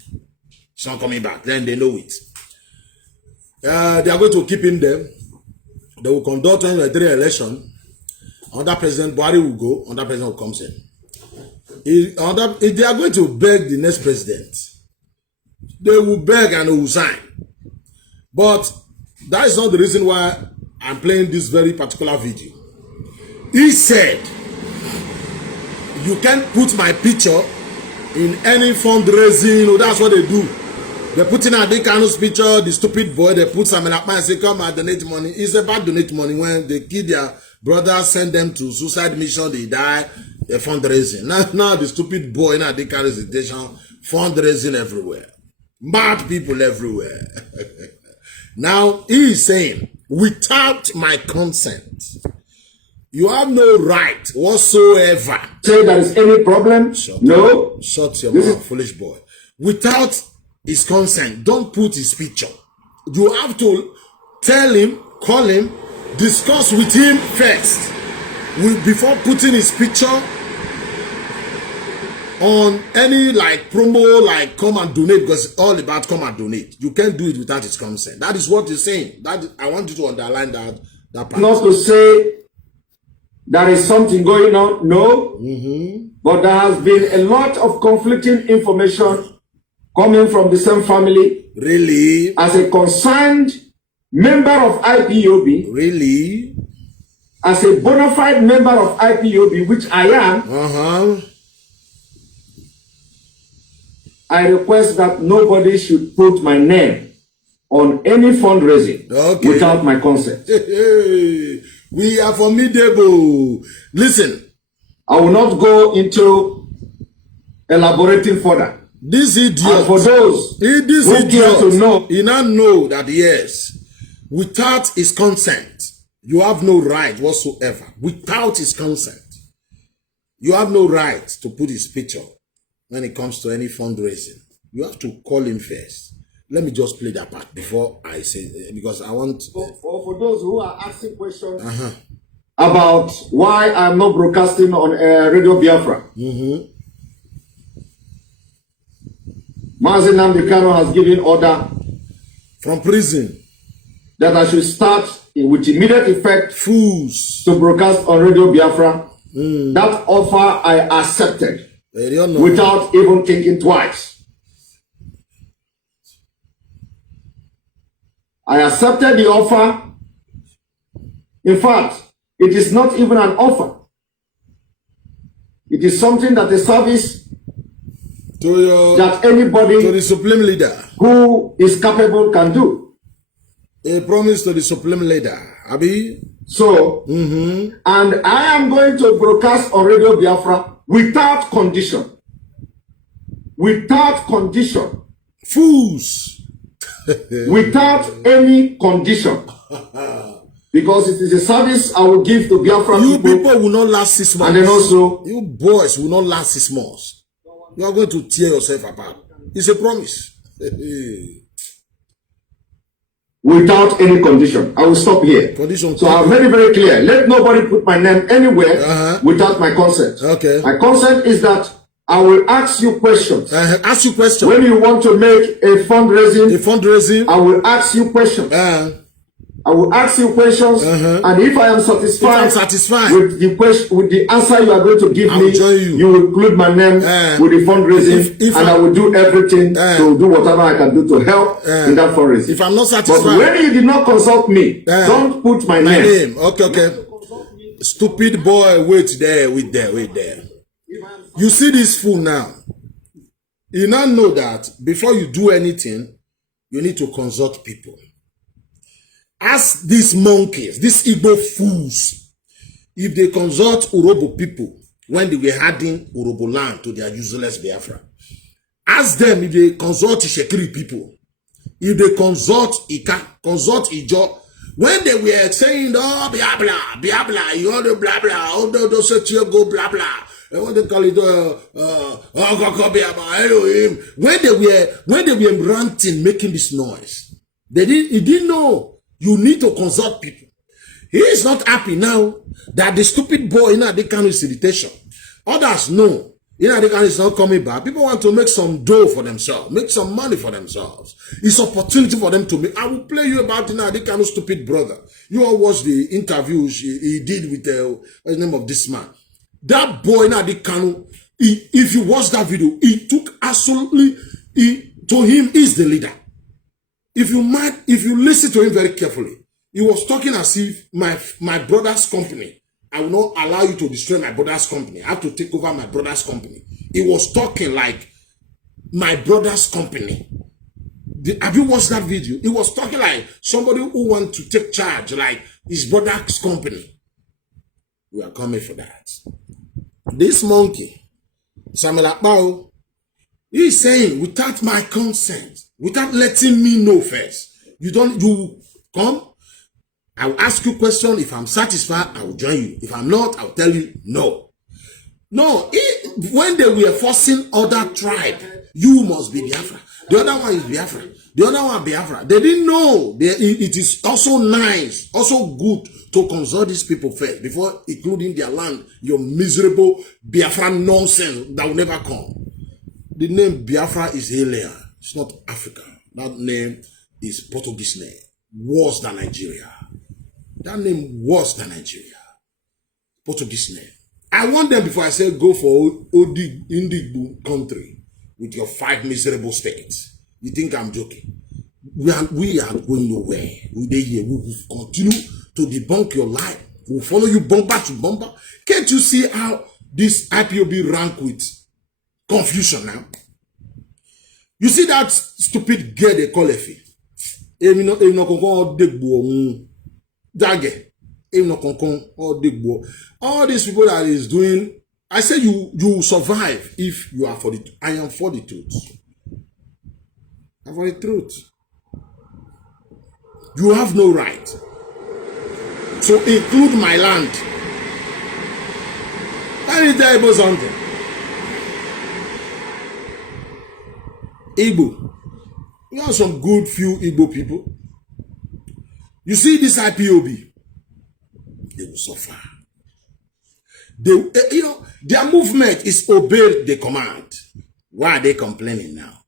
It's not coming back. Then they know it. They are going to keep him there. They will conduct 2023 election. Under President Buhari will go. Under President will come in. If they are going to beg the next president, they will beg and will sign. But that is not the reason why I'm playing this very particular video. He said, you can't put my picture in any fundraising. That's what they do. They're putting Nnamdi Kanu's picture, the stupid boy, they put Simon Ekpa and say, come and donate money. It's about donate money when they kill their brothers, send them to suicide mission, they die, they're fundraising. Now the stupid boy, Nnamdi Kanu's station, fundraising everywhere. Mad people everywhere. Now, he is saying, without my consent, you have no right whatsoever. Say there is any problem? No. Shut your mouth, foolish boy. Without his consent, don't put his picture. You have to tell him, call him, discuss with him first. Before putting his picture on any promo, come and donate, because it's all about come and donate. You can't do it without his consent. That is what he's saying. I want you to underline that part. Not to say there is something going on, no. But there has been a lot of conflicting information coming from the same family. Really? As a concerned member of IPOB. Really? As a bona fide member of IPOB, which I am. I request that nobody should put my name on any fundraising without my consent. We are formidable. Listen. I will not go into elaborating further. This idiot. And for those who care to know. He now know that yes, without his consent, you have no right whatsoever. Without his consent, you have no right to put his picture when it comes to any fundraising. You have to call him first. Let me just play that part before I say, because I want... For those who are asking questions about why I'm not broadcasting on Radio Biafra. Mazi Nnamdi Kanu has given order from prison that I should start with immediate effect to broadcast on Radio Biafra. That offer I accepted without even thinking twice. I accepted the offer. In fact, it is not even an offer. It is something that a service that anybody to the supreme leader who is capable can do. A promise to the supreme leader, Abi. So, and I am going to broadcast on Radio Biafra without condition. Without condition. Fools. Without any condition. Because it is a service I will give to Biafra You people will not last 6 months. And then also, you boys will not last 6 months. You are going to tear yourself apart. It's a promise. without any condition. I will stop here. Condition. So I'm very, very clear. Let nobody put my name anywhere without my consent. Okay. My consent is that I will ask you questions. Ask you questions. When you want to make a fundraising, I will ask you questions. I will ask you questions, and if I am satisfied, with the question, with the answer you are going to give me, you will include my name with the fundraising, and I will do everything to do whatever I can do to help in that fundraising. If I'm not satisfied, but when you did not consult me, don't put my name. Okay. Stupid boy, wait there. You see this fool now. You now know that before you do anything, you need to consult people. Ask these monkeys, these Igbo fools, if they consult Urobo people when they were adding Urobo land to their useless Biafra. Ask them if they consult Ishekiri people, if they consult Ika, consult Ijo, when they were saying, oh, blah, blah, you want to blah, blah, oh, those go blah, blah. What they call it, when they were ranting, making this noise, he didn't know. You need to consult people. He is not happy now that the stupid boy in Adekanu is irritation. Others know Adekanu is not coming back. People want to make some dough for themselves, make some money for themselves. It's opportunity for them to make. I will play you about Adekanu stupid brother. You all watch the interviews he did with what's the name of this man? That boy in Adekanu, if you watch that video, he took absolutely, to him, he's the leader. If you listen to him very carefully, he was talking as if my brother's company, I will not allow you to destroy my brother's company. I have to take over my brother's company. He was talking like my brother's company. Have you watched that video? He was talking like somebody who wants to take charge, like his brother's company. We are coming for that. This monkey, Samuel Akpao, he is saying, without my consent, without letting me know first, you come, I will ask you a question. If I'm satisfied, I will join you. If I'm not, I'll tell you no. No, when they were forcing other tribe, you must be Biafra. The other one is Biafra. The other one Biafra. They didn't know. It is also nice, also good to consult these people first before including their land, your miserable Biafra nonsense that will never come. The name Biafra is alien. It's not Africa. That name is Portuguese name. Worse than Nigeria. That name worse than Nigeria. Portuguese name. I want them, before I say go for Indigo country with your 5 miserable states. You think I'm joking? We are going nowhere. We will continue to debunk your lie. We'll follow you bumper to bumper. Can't you see how this IPOB rank with confusion now? You see that stupid girl they call Effie? All these people that is doing, I say you will survive if you are for the truth. I am for the truth. I'm for the truth. You have no right to include my land. Let me tell you something. Igbo. We have some good few Igbo people. You see this IPOB, they will suffer. Their movement is obey the command. Why are they complaining now?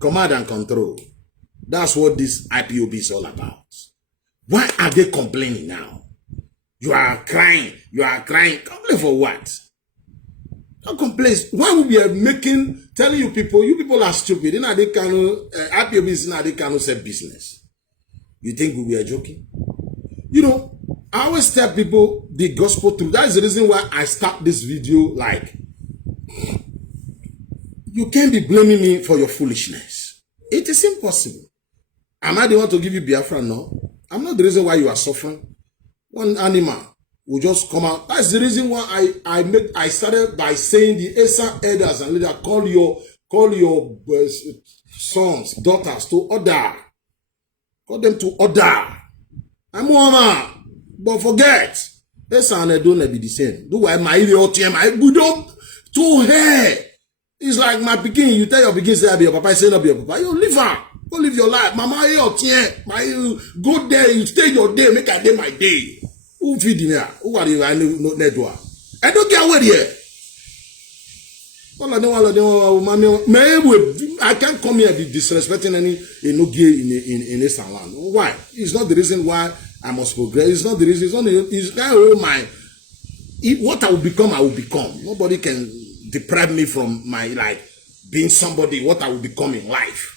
Command and control. That's what this IPOB is all about. Why are they complaining now? You are crying. Complain for what? Don't complain. Why would we be telling you people are stupid. IPOB is not they say business. You think we are joking? I always tell people the gospel truth. That is the reason why I start this video like, you can't be blaming me for your foolishness. It is impossible. Am I the one to give you Biafra? No. I'm not the reason why you are suffering. One animal will just come out. That's the reason why I started by saying the Esa elders and leaders call your sons, daughters to order. Call them to order. I'm woman. But forget. Esa and Edo never be the same. Do I my we don't to hair. It's like my pikin, you tell your pikin say I be your papa, say not be your papa. You leave her. Go live your life. Mama, go there, you stay your day, make a day my day. Who feed me? Who are you? I don't get away here. I can't come here be disrespecting any in this land. Why? It's not the reason why I must progress. It's not the reason. It's my what I will become. Nobody can deprive me from my being somebody. What I will become in life.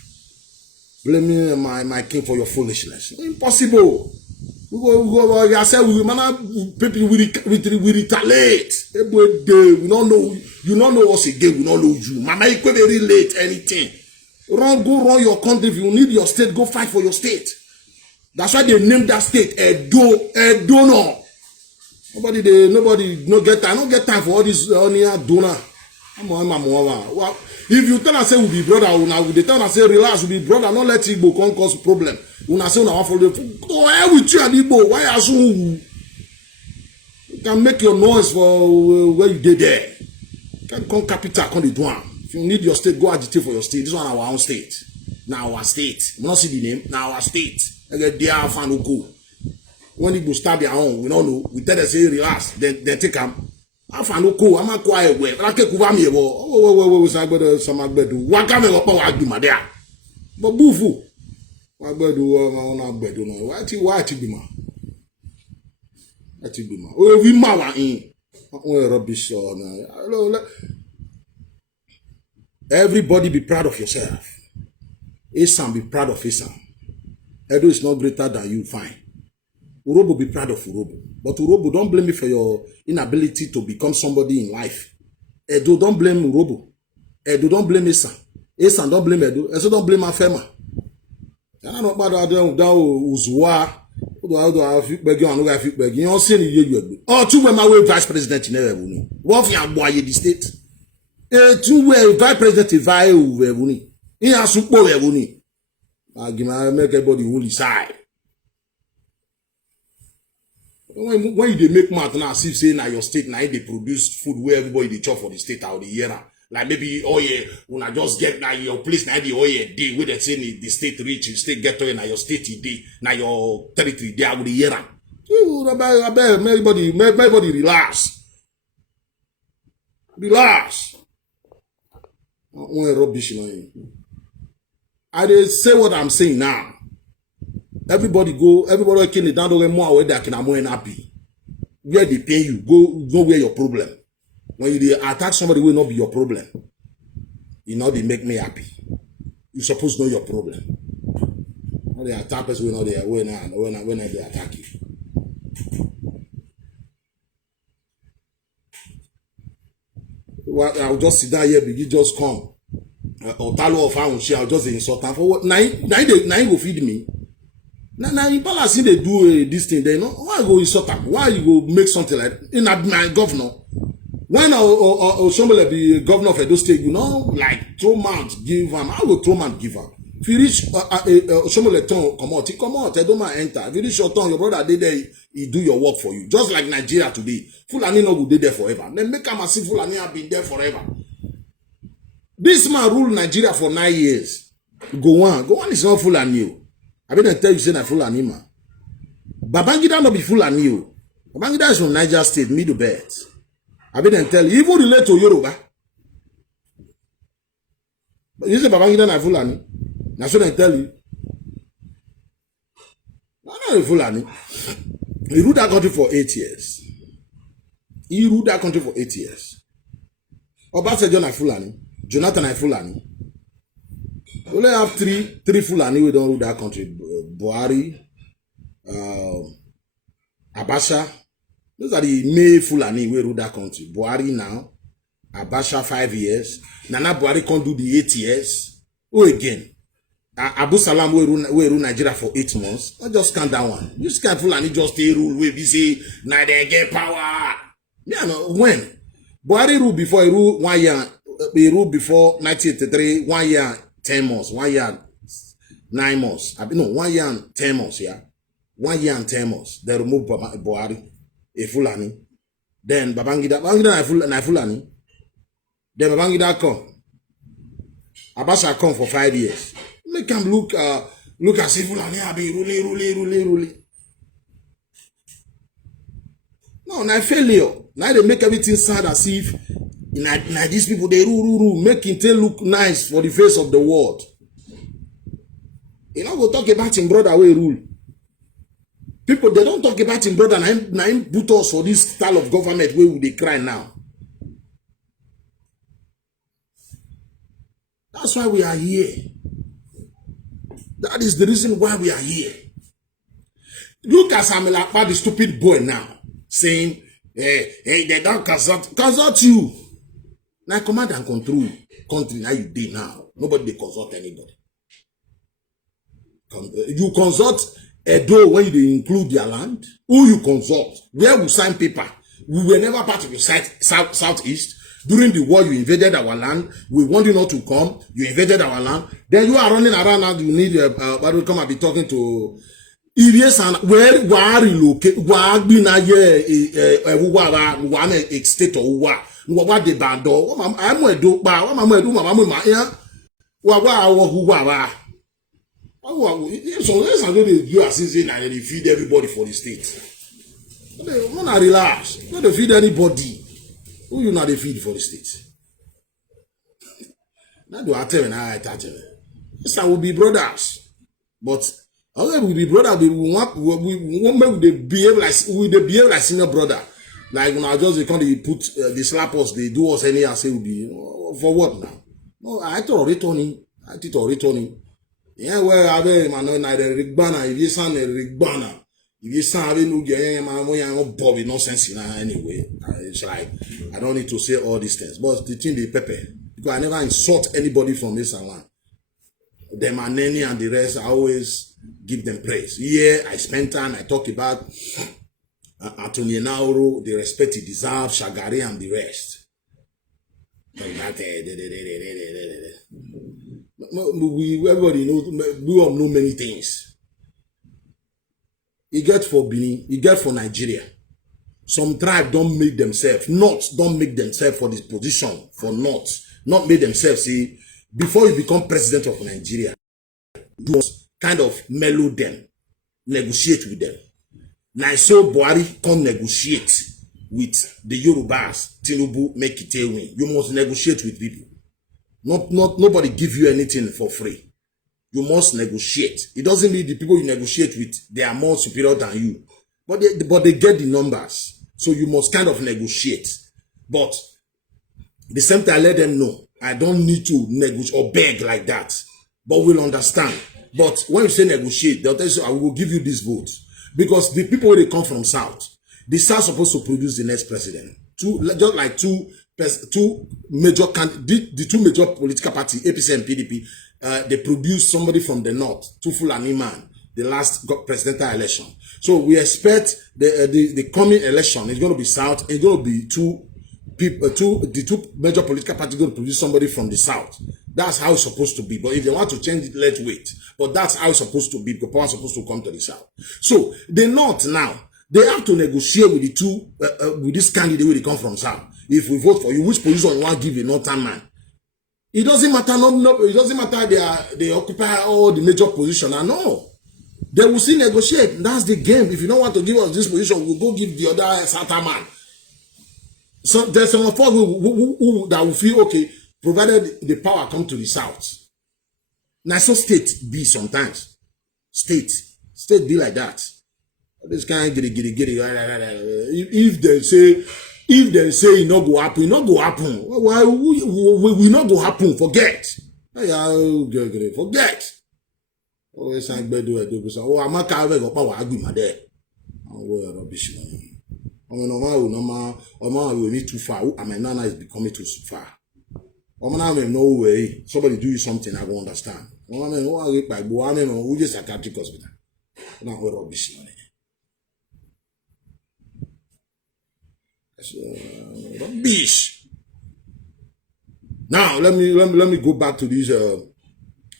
Blaming my king for your foolishness. Impossible. I said we retaliate. We don't know. You don't know us again. We don't know you. Mama, you could relate anything. Go run your country. If you need your state, go fight for your state. That's why they named that state Edo. No. Nobody no get time. I don't get time for all this donor. Well, if you tell us say we be brother, they tell us say relax, we be brother, not let Igbo come cause problem. Una say una want follow. Go ahead with you and Igbo. Why are you? You can make your noise for where you did there. You can come capital, come the do one. If you need your state, go agitate for your state. This one our own state. Now our state. We not see the name. Now our state. Again, they are fan go. When Igbo start their own, we don't know. We tell them say relax. Then take them. Afanoko, I'm a quiet way. I can't cover me. Oh, some agbedu. What can I do, my dear? But bufu. Agbedu, why be ma? Oh, we ma in. Oh, rubbish. Everybody be proud of yourself. Isam be proud of Isam. Edo is not greater than you, fine. Urobo be proud of Urobo. But Urobo, don't blame me for your inability to become somebody in life. Edo, don't blame Urobo. Edo, don't blame Esa. Esa, don't blame Edo. Esa, don't blame Afema. I don't know about Uzwa. You don't see any. Oh, two were my way vice president in Erebuni. What if you are boy the state? Two were vice president in Erebuni. He has to go Erebuni. I make everybody who decide. When you make math now, see say now your state now they produce food where everybody they chop for the state out the year. Like maybe when I just get now your place now the day where they say the state reach, the state get to now your state day, now your territory there with the year. Everybody relax. Relax. Rubbish. I dey say what I'm saying now. Everybody can down the more where they can more happy. Where they pay you, go where your problem. When you attack somebody will not be your problem. You know they make me happy. You supposed to know your problem. When the attackers will not there when they attack you. Well, I'll just sit down here, you just come. Or talo of I'll just insult them for what? Nine go feed me. Now in palace they do this thing. They know why go insult them? Why you go make something like in my governor? When somebody be governor of Edo State, you know, like throw mount, give him. I will throw mount, give him. If you reach somebody come out, I don't mind enter. If you reach your turn, your brother did there, he do your work for you. Just like Nigeria today, Fulani no will be there forever. Then make a massive Fulani have been there forever. This man ruled Nigeria for 9 years. Go on is not Fulani. I didn't tell you say that Fulani man. Babangida no be Fulani. Babangida is from Niger State, Middle Belt. I didn't tell you. Even relate to Yoruba. But you say Babangida na Fulani. That's what I tell you. I'm not a Fulani. He ruled that country for 8 years. Obasanjo na Fulani. Jonathan na Fulani. We only have three Fulani we don't rule that country. Buhari, Abacha. Those are the main Fulani we rule that country. Buhari now, Abacha 5 years. Nana Buhari can't do the 8 years. Who again? Abu Salam we rule Nigeria for 8 months. Not just count that one. You can't fool and just stay rule we be say now they get power. Yeah, no, when Buhari rule before he rule 1 year, he rule before 1983 1 year 10 months, 1 year 9 months. No, 1 year and 10 months. Yeah, 1 year and 10 months. They remove Buhari, a Fulani. Then Babangida na Fulani. Then Babangida come. Abacha come for 5 years. Make him look as if Fulani have been ruling. No, na failure. Now they make everything sad as if na these people they rule, make it look nice for the face of the world. You know, go talk about him brother way rule. People they don't talk about him brother. Na him put us for this style of government where would they cry now? That's why we are here. That is the reason why we are here. Look at Samuel Akpa, the stupid boy now, saying, hey, they don't consult you. Now command and control country now you did now. Nobody they consult anybody. You consult Edo when you include their land. Who you consult? Where we sign paper? We were never part of the southeast. During the war, you invaded our land. We want you not to come. You invaded our land. Then you are running around and you need but we come and be talking to Ilyes and where we are relocated. We are being a state of war. What the bando? I'm going to do. So let's go to you as season and they feed everybody for the state. They want to relax. Not to feed anybody. Who you not feed for the state? Now do I tell you now? I tell you. Yes, I will be brothers, but although we be brothers, we want they behave like senior brother. Like when I just they come they put they slap us, they do us any and say we be for what now? No, I thought returning. Yeah, well, I be man no na the rigbana. If you sound a rigbana. If you sound no Bobby nonsense anyway. It's like I don't need to say all these things. But the thing they pepper. Because I never insult anybody from this land. Them and Nene and the rest, I always give them praise. Yeah, I spent time, I talk about Anthony Nauro, the respect he deserves, Shagari and the rest. Everybody knows, we all know many things. You get for Benin, you get for Nigeria. Some tribe don't make themselves, don't make themselves for this position, for not make themselves say, before you become president of Nigeria, you must kind of mellow them, negotiate with them. Now so Buhari come negotiate with the Yorubas, Tinubu make it a win. You must negotiate with people. Nobody give you anything for free. You must negotiate. It doesn't mean the people you negotiate with, they are more superior than you. But they get the numbers. So you must kind of negotiate. But the same time, I let them know. I don't need to negotiate or beg like that. But we'll understand. But when you say negotiate, they'll tell you, I will give you this vote. Because the people they come from South, the South supposed to produce the next president. Just like two major the two major political parties, APC and PDP, they produce somebody from the North, two Fulani man, the last presidential election. So we expect the coming election is going to be South. It's going to be the two major political parties going to produce somebody from the South. That's how it's supposed to be. But if they want to change it, let's wait. But that's how it's supposed to be. The power is supposed to come to the South. So the North now, they have to negotiate with the two with this candidate where they come from South. If we vote for you, which position you want to give a Northern man? It doesn't matter. It doesn't matter. They occupy all the major position. I know. They will still negotiate. That's the game. If you don't want to give us this position, we'll go give the other Southern man. So there's some of us who that will feel okay, provided the power come to the South. Now, so state be sometimes. State be like that. This kind of get it. If they say it not go happen, Why we not go happen? Forget. Forget. Oh, it's like oh, I'm not carrying up our argument there. Oh, rubbish. We need too far. I mean, Nana is becoming too far. No way. Somebody do you something, I won't understand. One who by one who just psychiatric hospital. Not what rubbish money. Rubbish. Now let me go back to this.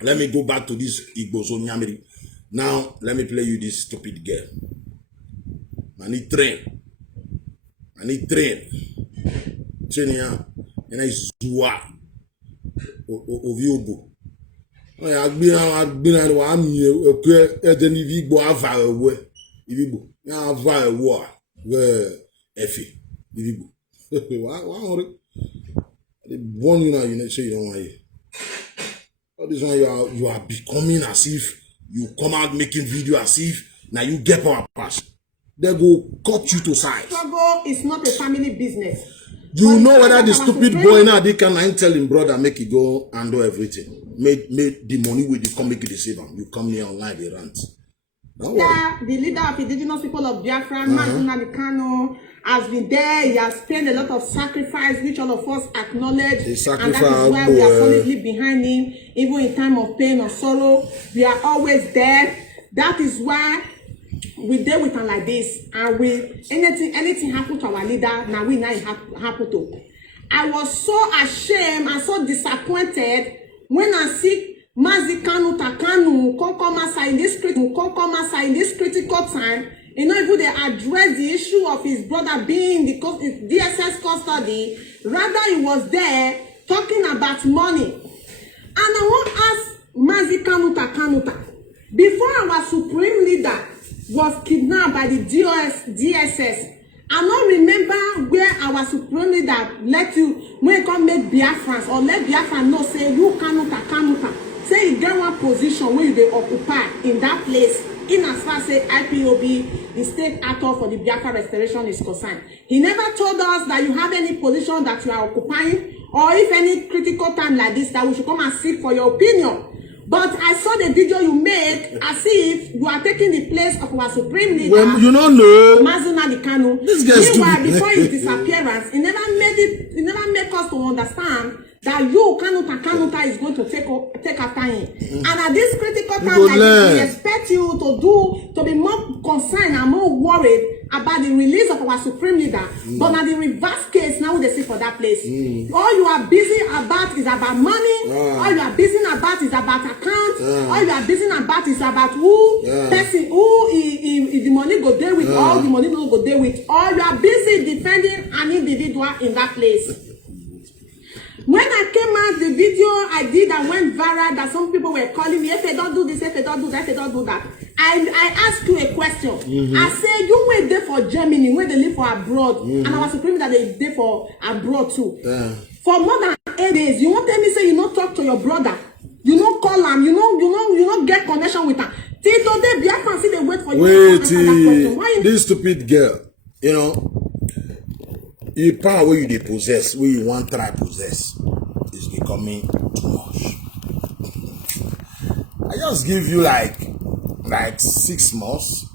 Let me go back to this Igbozo Nyamiri. Now let me play you this stupid girl. I need train. Train here. And I zua. Oviobo. I've been one year. Then if you go have a way, if you go, now have a war. Where Effie, if you go. They warn you now, you say you don't want it. All this one you are becoming as if you come out making video as if now you get power pass. They go cut you to size. Struggle is not a family business. You know whether the stupid boy now they can tell him brother make it go and do everything. Make the money with you come make it save him. You come here online they rant. Yeah, the leader of indigenous people of Biafra, Nnamdi Kanu, has been there. He has spent a lot of sacrifice, which all of us acknowledge. And that is why we are solidly behind him, even in time of pain or sorrow. We are always there. That is why we deal with him like this. And we anything happen to our leader, now we know it happen to. I was so ashamed and so disappointed when I see Mazi Kanu Takanu come in this critical time. You know, if they address the issue of his brother being the DSS custody, rather he was there talking about money. And I want to ask Mazi Kanu Takanu, before our supreme leader was kidnapped by the DSS, I don't remember where our supreme leader let you when you come make Biafrans or let Biafran know say you Kanuta. Say you get one position where they occupy in that place, in as far as say IPOB, the state actor for the Biafra restoration is concerned. He never told us that you have any position that you are occupying, or if any critical time like this that we should come and seek for your opinion. But I saw the video you made as if you are taking the place of our supreme leader. Well, you don't know. Mazi Nnamdi Kanu. Meanwhile, before his disappearance, he never made us to understand that you Kanuta is going to take after him. And at this critical time, like this, we expect you to be more concerned and more worried about the release of our supreme leader. But now the reverse case, now they see for that place. All you are busy about is about money. All you are busy about is about accounts. All you are busy about is about who the money go there with, all the money don't go there with. All you are busy defending an individual in that place. When I came out, the video I did that went viral, that some people were calling me, if they don't do this, if they don't do that, if they don't do that. I asked you a question. I said, you went there for Germany, when they live for abroad, and our supreme that they there for abroad too. For more than 8 days, you won't tell me say you don't talk to your brother, you don't call him, you don't get connection with him. Till today, Biafra see they wait for you to answer that question. Why this stupid girl, you know. The power where you possess, where you want to try possess, is becoming too much. I just give you like 6 months.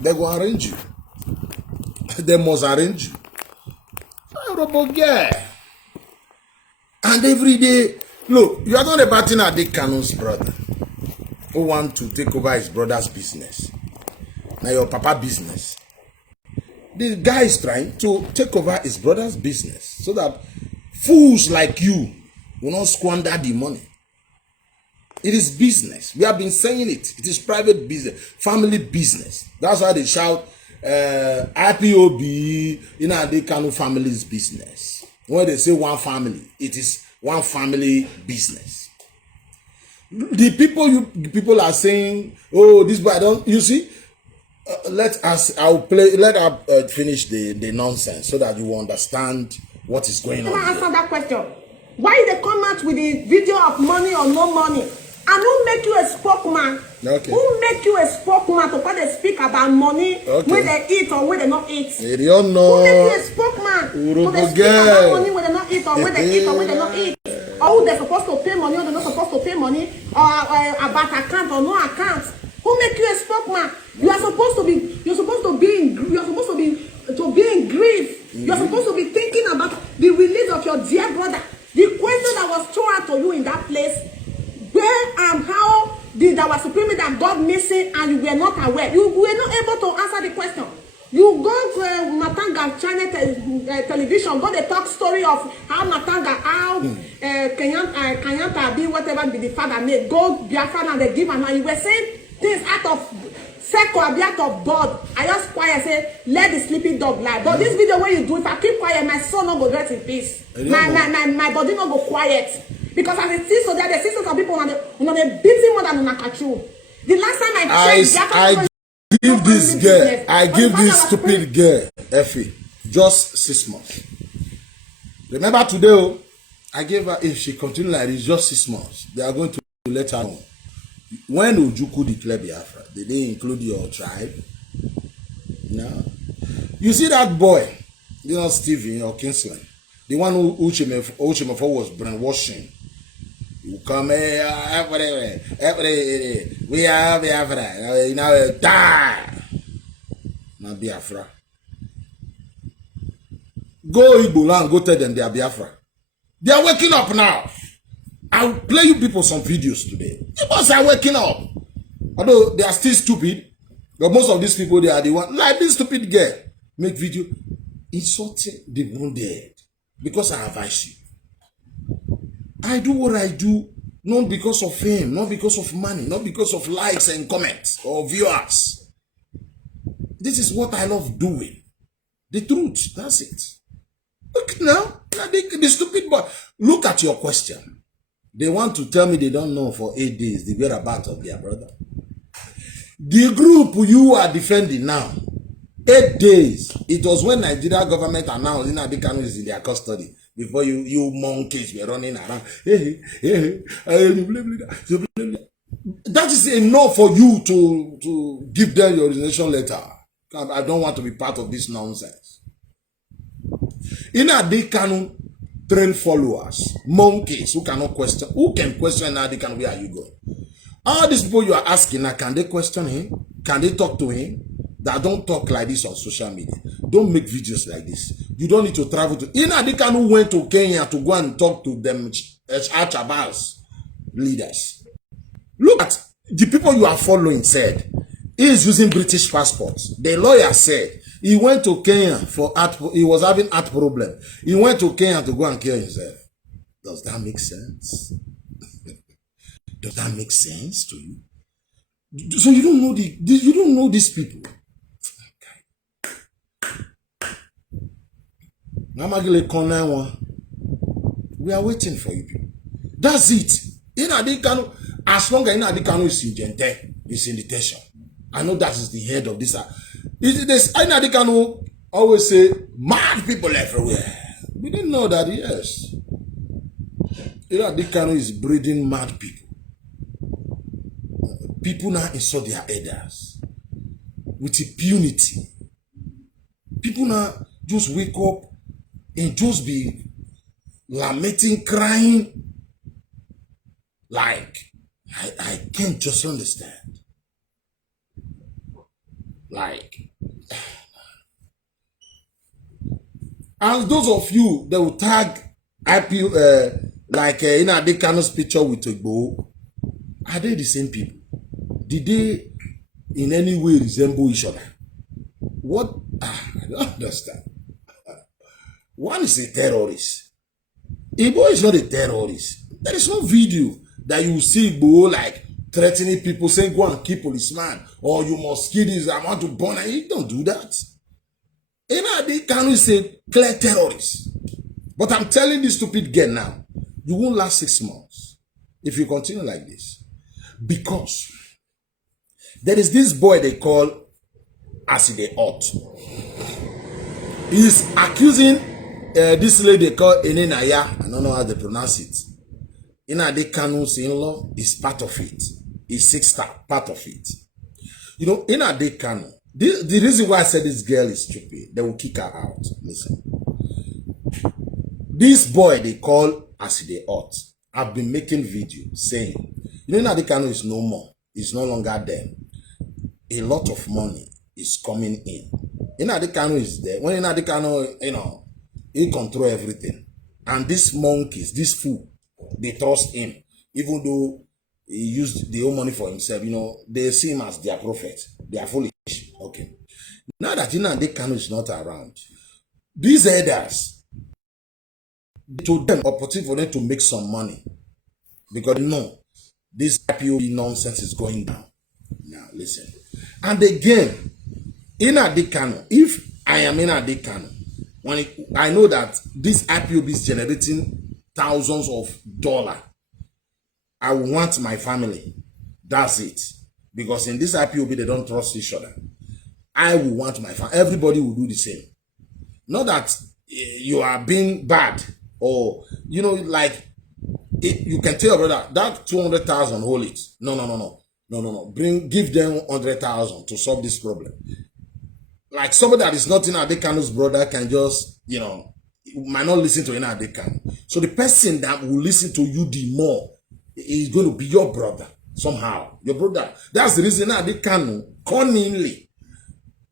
They go arrange you. They must arrange you. Yeah. And every day, look, you are not a batting at Dick Kanu's brother, who want to take over his brother's business. Now your papa business. The guy is trying to take over his brother's business so that fools like you will not squander the money. It is business. We have been saying it. It is private business, family business. That's why they shout IPOB, they Kanu family's business. When they say one family, it is one family business. The people are saying, oh, this boy don't, you see? Let her finish the nonsense so that you understand what is going on. Answer that question. Why they come out with the video of money or no money? And who make you a spokesman? Okay. Who make you a spokesman to come and speak about money when they eat or when they not eat? They don't know. Who make you a spokesman to they speak about money when they not eat or when they eat or when they not eat? Or who they're supposed to pay money or they're not supposed to pay money, or about account or no account? Who make you a spokesman? You are supposed to be in grief. You are supposed to be thinking about the release of your dear brother. The question that was thrown out to you in that place, where and how child missing and you were not aware. You were not able to answer the question. You go to Matanga channel television, go the talk story of how Matanga, how Kanyanta be whatever be the father made. Go Biafra and they give and you were saying things out of circle, out of board. I just quiet say, let the sleeping dog lie. But this video where you do, if I keep quiet, my son not go get in peace. My body not go quiet. Because as it is, so there are the sisters of people on the beating more than Nakachu. The last time I give this girl, I give this stupid girl, Effie, just 6 months. Remember today, I gave her, if she continues like this, just 6 months. They are going to let her know. When Ojukwu declare Biafra, did they include your tribe? No. You see that boy, you know, Stephen or Kingsland, the one who Uchimefo was brainwashing. You come here, we are Biafra, you know, die. Now Biafra. Go Igbo and go tell them they are Biafra. They are waking up now. I'll play you people some videos today. People are waking up. Although they are still stupid, but most of these people, they are the one, like this stupid girl, make video insulting the wounded because I advise you. I do what I do, not because of fame, not because of money, not because of likes and comments or viewers. This is what I love doing. The truth, that's it. Look now, the stupid boy. Look at your question. They want to tell me they don't know for 8 days the whereabouts of their brother. The group you are defending now, 8 days. It was when Nigeria government announced Nnamdi Kanu is in their custody. Before you monkeys were running around. That is enough for you to give them your resignation letter. I don't want to be part of this nonsense. Nnamdi Kanu trained followers, monkeys who cannot question. Who can question Nnamdi Kanu? Where are you going? All these people you are asking now, can they question him? Can they talk to him? That don't talk like this on social media. Don't make videos like this. You don't need to travel to. Nnamdi Kanu went to Kenya to go and talk to them Al-Shabaab's leaders. Look at the people you are following said he is using British passports. The lawyer said he went to Kenya for art. He was having art problem. He went to Kenya to go and kill himself. Does that make sense? Does that make sense to you? So you don't know you don't know these people. We are waiting for you people. That's it. Nnamdi Kanu, as long as Nnamdi Kanu is in Gente, is in detention. I know that is the head of this. Nnamdi Kanu always say, mad people everywhere. We didn't know that, yes. Nnamdi Kanu is breeding mad people. People now insult their elders with impunity. People now just wake up and just be lamenting, crying. Like, I can't just understand. Like, and those of you that will tag like Nnamdi Kanu's picture with Igbo, are they the same people? Did they in any way resemble each other? What? I don't understand. One is a terrorist. Igbo is not a terrorist. There is no video that you see Igbo like threatening people, saying go and kill policeman, or you must kill this, I want to burn. And you don't do that. Nnamdi Kanu is a clear terrorist. But I'm telling this stupid girl now, you won't last 6 months if you continue like this. Because there is this boy they call Aside Ot. He is accusing this lady called Enenaya. I don't know how they pronounce it. Nnamdi Kanu's in-law is part of it. Is 6-star part of it. You know, Nnamdi Kanu. The reason why I said this girl is stupid, they will kick her out. Listen. This boy they call Aside Ot. I've been making videos saying, you know, Nnamdi Kanu is no more. He's no longer there. A lot of money is coming in. Nnamdi Kanu is there. When Nnamdi Kanu, you know, he control everything. And these monkeys, this fool, they trust him. Even though he used the whole money for himself. You know, they see him as their prophet. They are foolish. Okay. Now that Nnamdi Kanu is not around, these elders, to them, opportunity for them to make some money. Because no, this IPOB nonsense is going down. Now, listen. And again, Nnamdi Kanu, if I am Nnamdi Kanu, I know that this IPOB is generating thousands of dollars, I want my family. That's it. Because in this IPOB, they don't trust each other. I will want my family. Everybody will do the same. Not that you are being bad or, you know, like, you can tell your brother, that 200,000, hold it. No. Give them 100,000 to solve this problem. Like somebody that is not Nnamdi Kanu's brother can just, you know, might not listen to Nnamdi Kanu. So the person that will listen to you the more is going to be your brother somehow. Your brother. That's the reason Nnamdi Kanu cunningly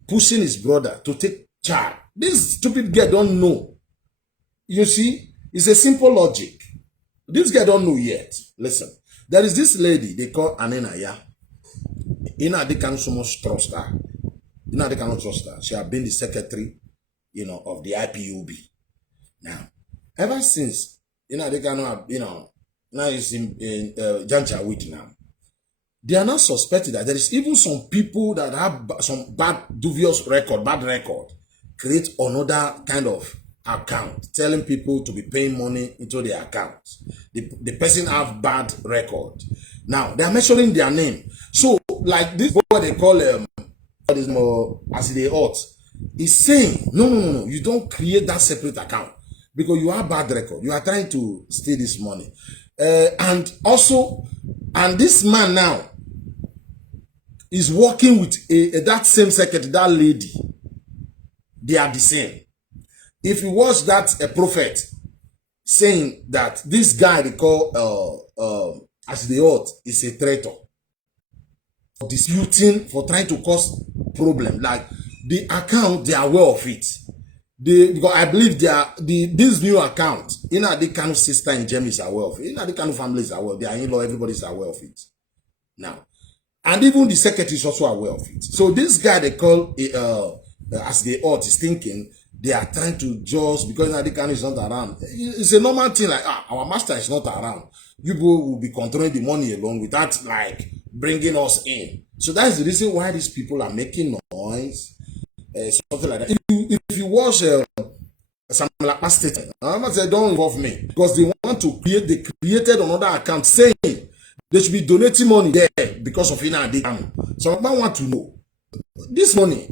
pushing his brother to take charge. This stupid guy don't know. You see, it's a simple logic. This guy don't know yet. Listen, there is this lady they call Anenaya. Nnamdi Kanu so much trust her. Nnamdi Kanu trust her. She has been the secretary, you know, of the IPOB. Now, ever since Nnamdi Kanu, you know, now he's in Janjaweed now, they are not suspected that there is even some people that have some bad, dubious record, create another kind of account, telling people to be paying money into their account. The person have bad record. Now, they are mentioning their name. So, like this boy they call as they ought, is saying, no, you don't create that separate account because you have bad record. You are trying to steal this money. And this man now is working with that same secretary, that lady. They are the same. If you watch that a prophet saying that this guy they call as they ought is a traitor, for disputing, for trying to cause problem, like the account they are aware of it. Because I believe this new account, Nnamdi Kanu's sister in Germany is aware of it. Nnamdi Kanu family is aware. Their in-law, everybody is aware of it. Now, and even the secretary is also aware of it. So this guy they call as they ought is thinking they are trying to just, because Nnamdi Kanu is not around. It's a normal thing like, our master is not around. You will be controlling the money alone without like bringing us in. So that's the reason why these people are making noise. Something like that. If you watch some like past statement, I'm not saying don't involve me because they want to create. They created another account saying they should be donating money there because of Nnamdi Kanu. So I want to know this money.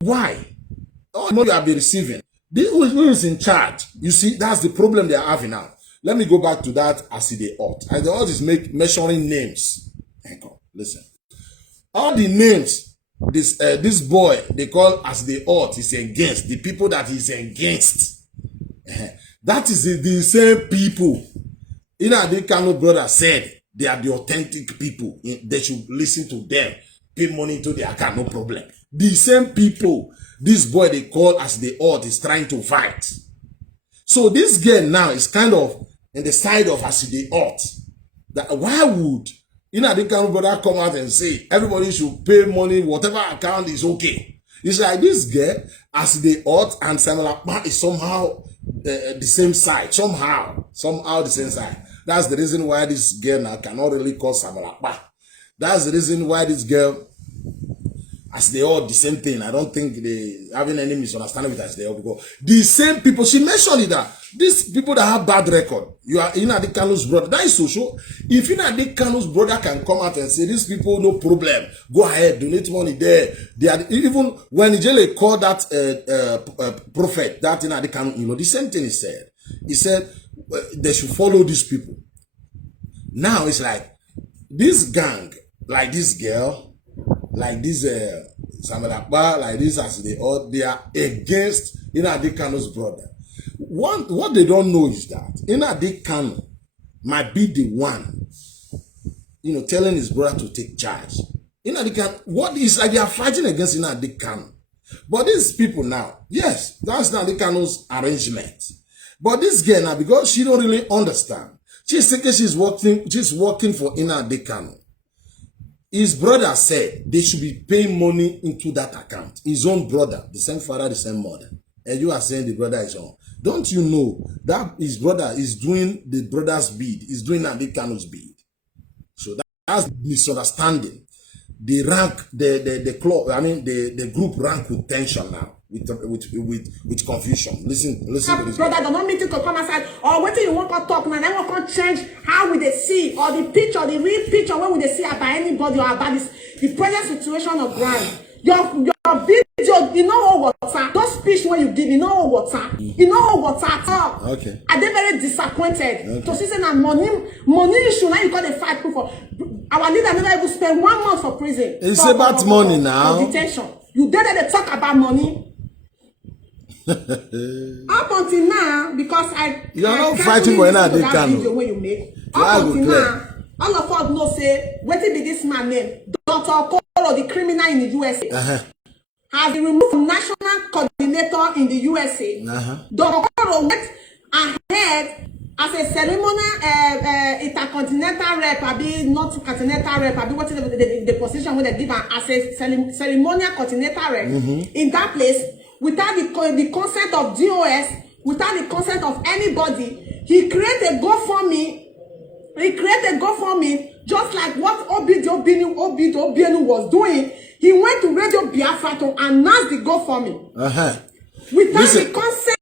Why? All the money you have been receiving. This who is in charge. You see, that's the problem they are having now. Let me go back to that as they ought. As they ought is measuring names. Hang on, listen. All the names this boy they call as they ought is against the people that is against. That is the same people. Nnamdi Kanu brother said they are the authentic people. They should listen to them. Pay money to their account, no problem. The same people this boy they call as they ought is trying to fight. So this girl now is kind of in the side of as they ought. That why would Nnamdi Kanu brother come out and say everybody should pay money, whatever account is okay? It's like this girl, as they ought, and Samuel Akpan is somehow the same side. Somehow the same side. That's the reason why this girl now cannot really call Samuel Akpan. That's the reason why this girl, as they all the same thing. I don't think they having any misunderstanding with as they all, because the same people, she mentioned it that these people that have bad record, you are Nnamdi Kanu's brother. That is so sure. If Nnamdi Kanu's brother can come out and say these people no problem, go ahead, donate money there. They are even when Ijele called that prophet, that Nnamdi Kanu, you know, the same thing he said. He said they should follow these people. Now it's like this gang, like this girl, like this Samuel Akpan, like this as they are against Nnamdi Kanu's brother. What they don't know is that Nnamdi Kanu might be the one, you know, telling his brother to take charge. Nnamdi Kanu, what is like they are fighting against Nnamdi Kanu. But these people now, yes, that's Nnamdi Kanu's arrangement. But this girl now, because she don't really understand, She's thinking she's working for Nnamdi Kanu. His brother said they should be paying money into that account. His own brother, the same father, the same mother. And you are saying the brother is wrong. Don't you know that his brother is doing the brother's bid, is doing Nnamdi Kanu's bid? So that's misunderstanding. The rank, the club, I mean the group rank with tension now, with confusion. Listen to this. Brother, do not mean to come aside or what you want to talk now. I want to change how we they see or the picture, the real picture when we they see about anybody or about this the present situation of ground. Your video, you know what? Those speech when you did, you know what? You know what at all. Okay. Are they very disappointed? Okay. To see that money issue now you got a fight proof for. Our leader never even spend 1 month for prison. It's about money now. For detention. You did they talk about money. Up until now, because you are not fighting for Nnamdi Kanu. Video when you make. Up until now, all of us know say what be this man name? Dr. Okoro, the criminal in the USA. Has been removed from national coordinator in the USA. Dr. Okoro went ahead as a ceremonial intercontinental rep, not continental rep, what is the position where they give as a ceremonial continental rep in that place without the consent of DOS, without the consent of anybody. He created a GoFundMe. Just like what Obidio was doing. He went to Radio Biafra to announce the GoFundMe. Without the consent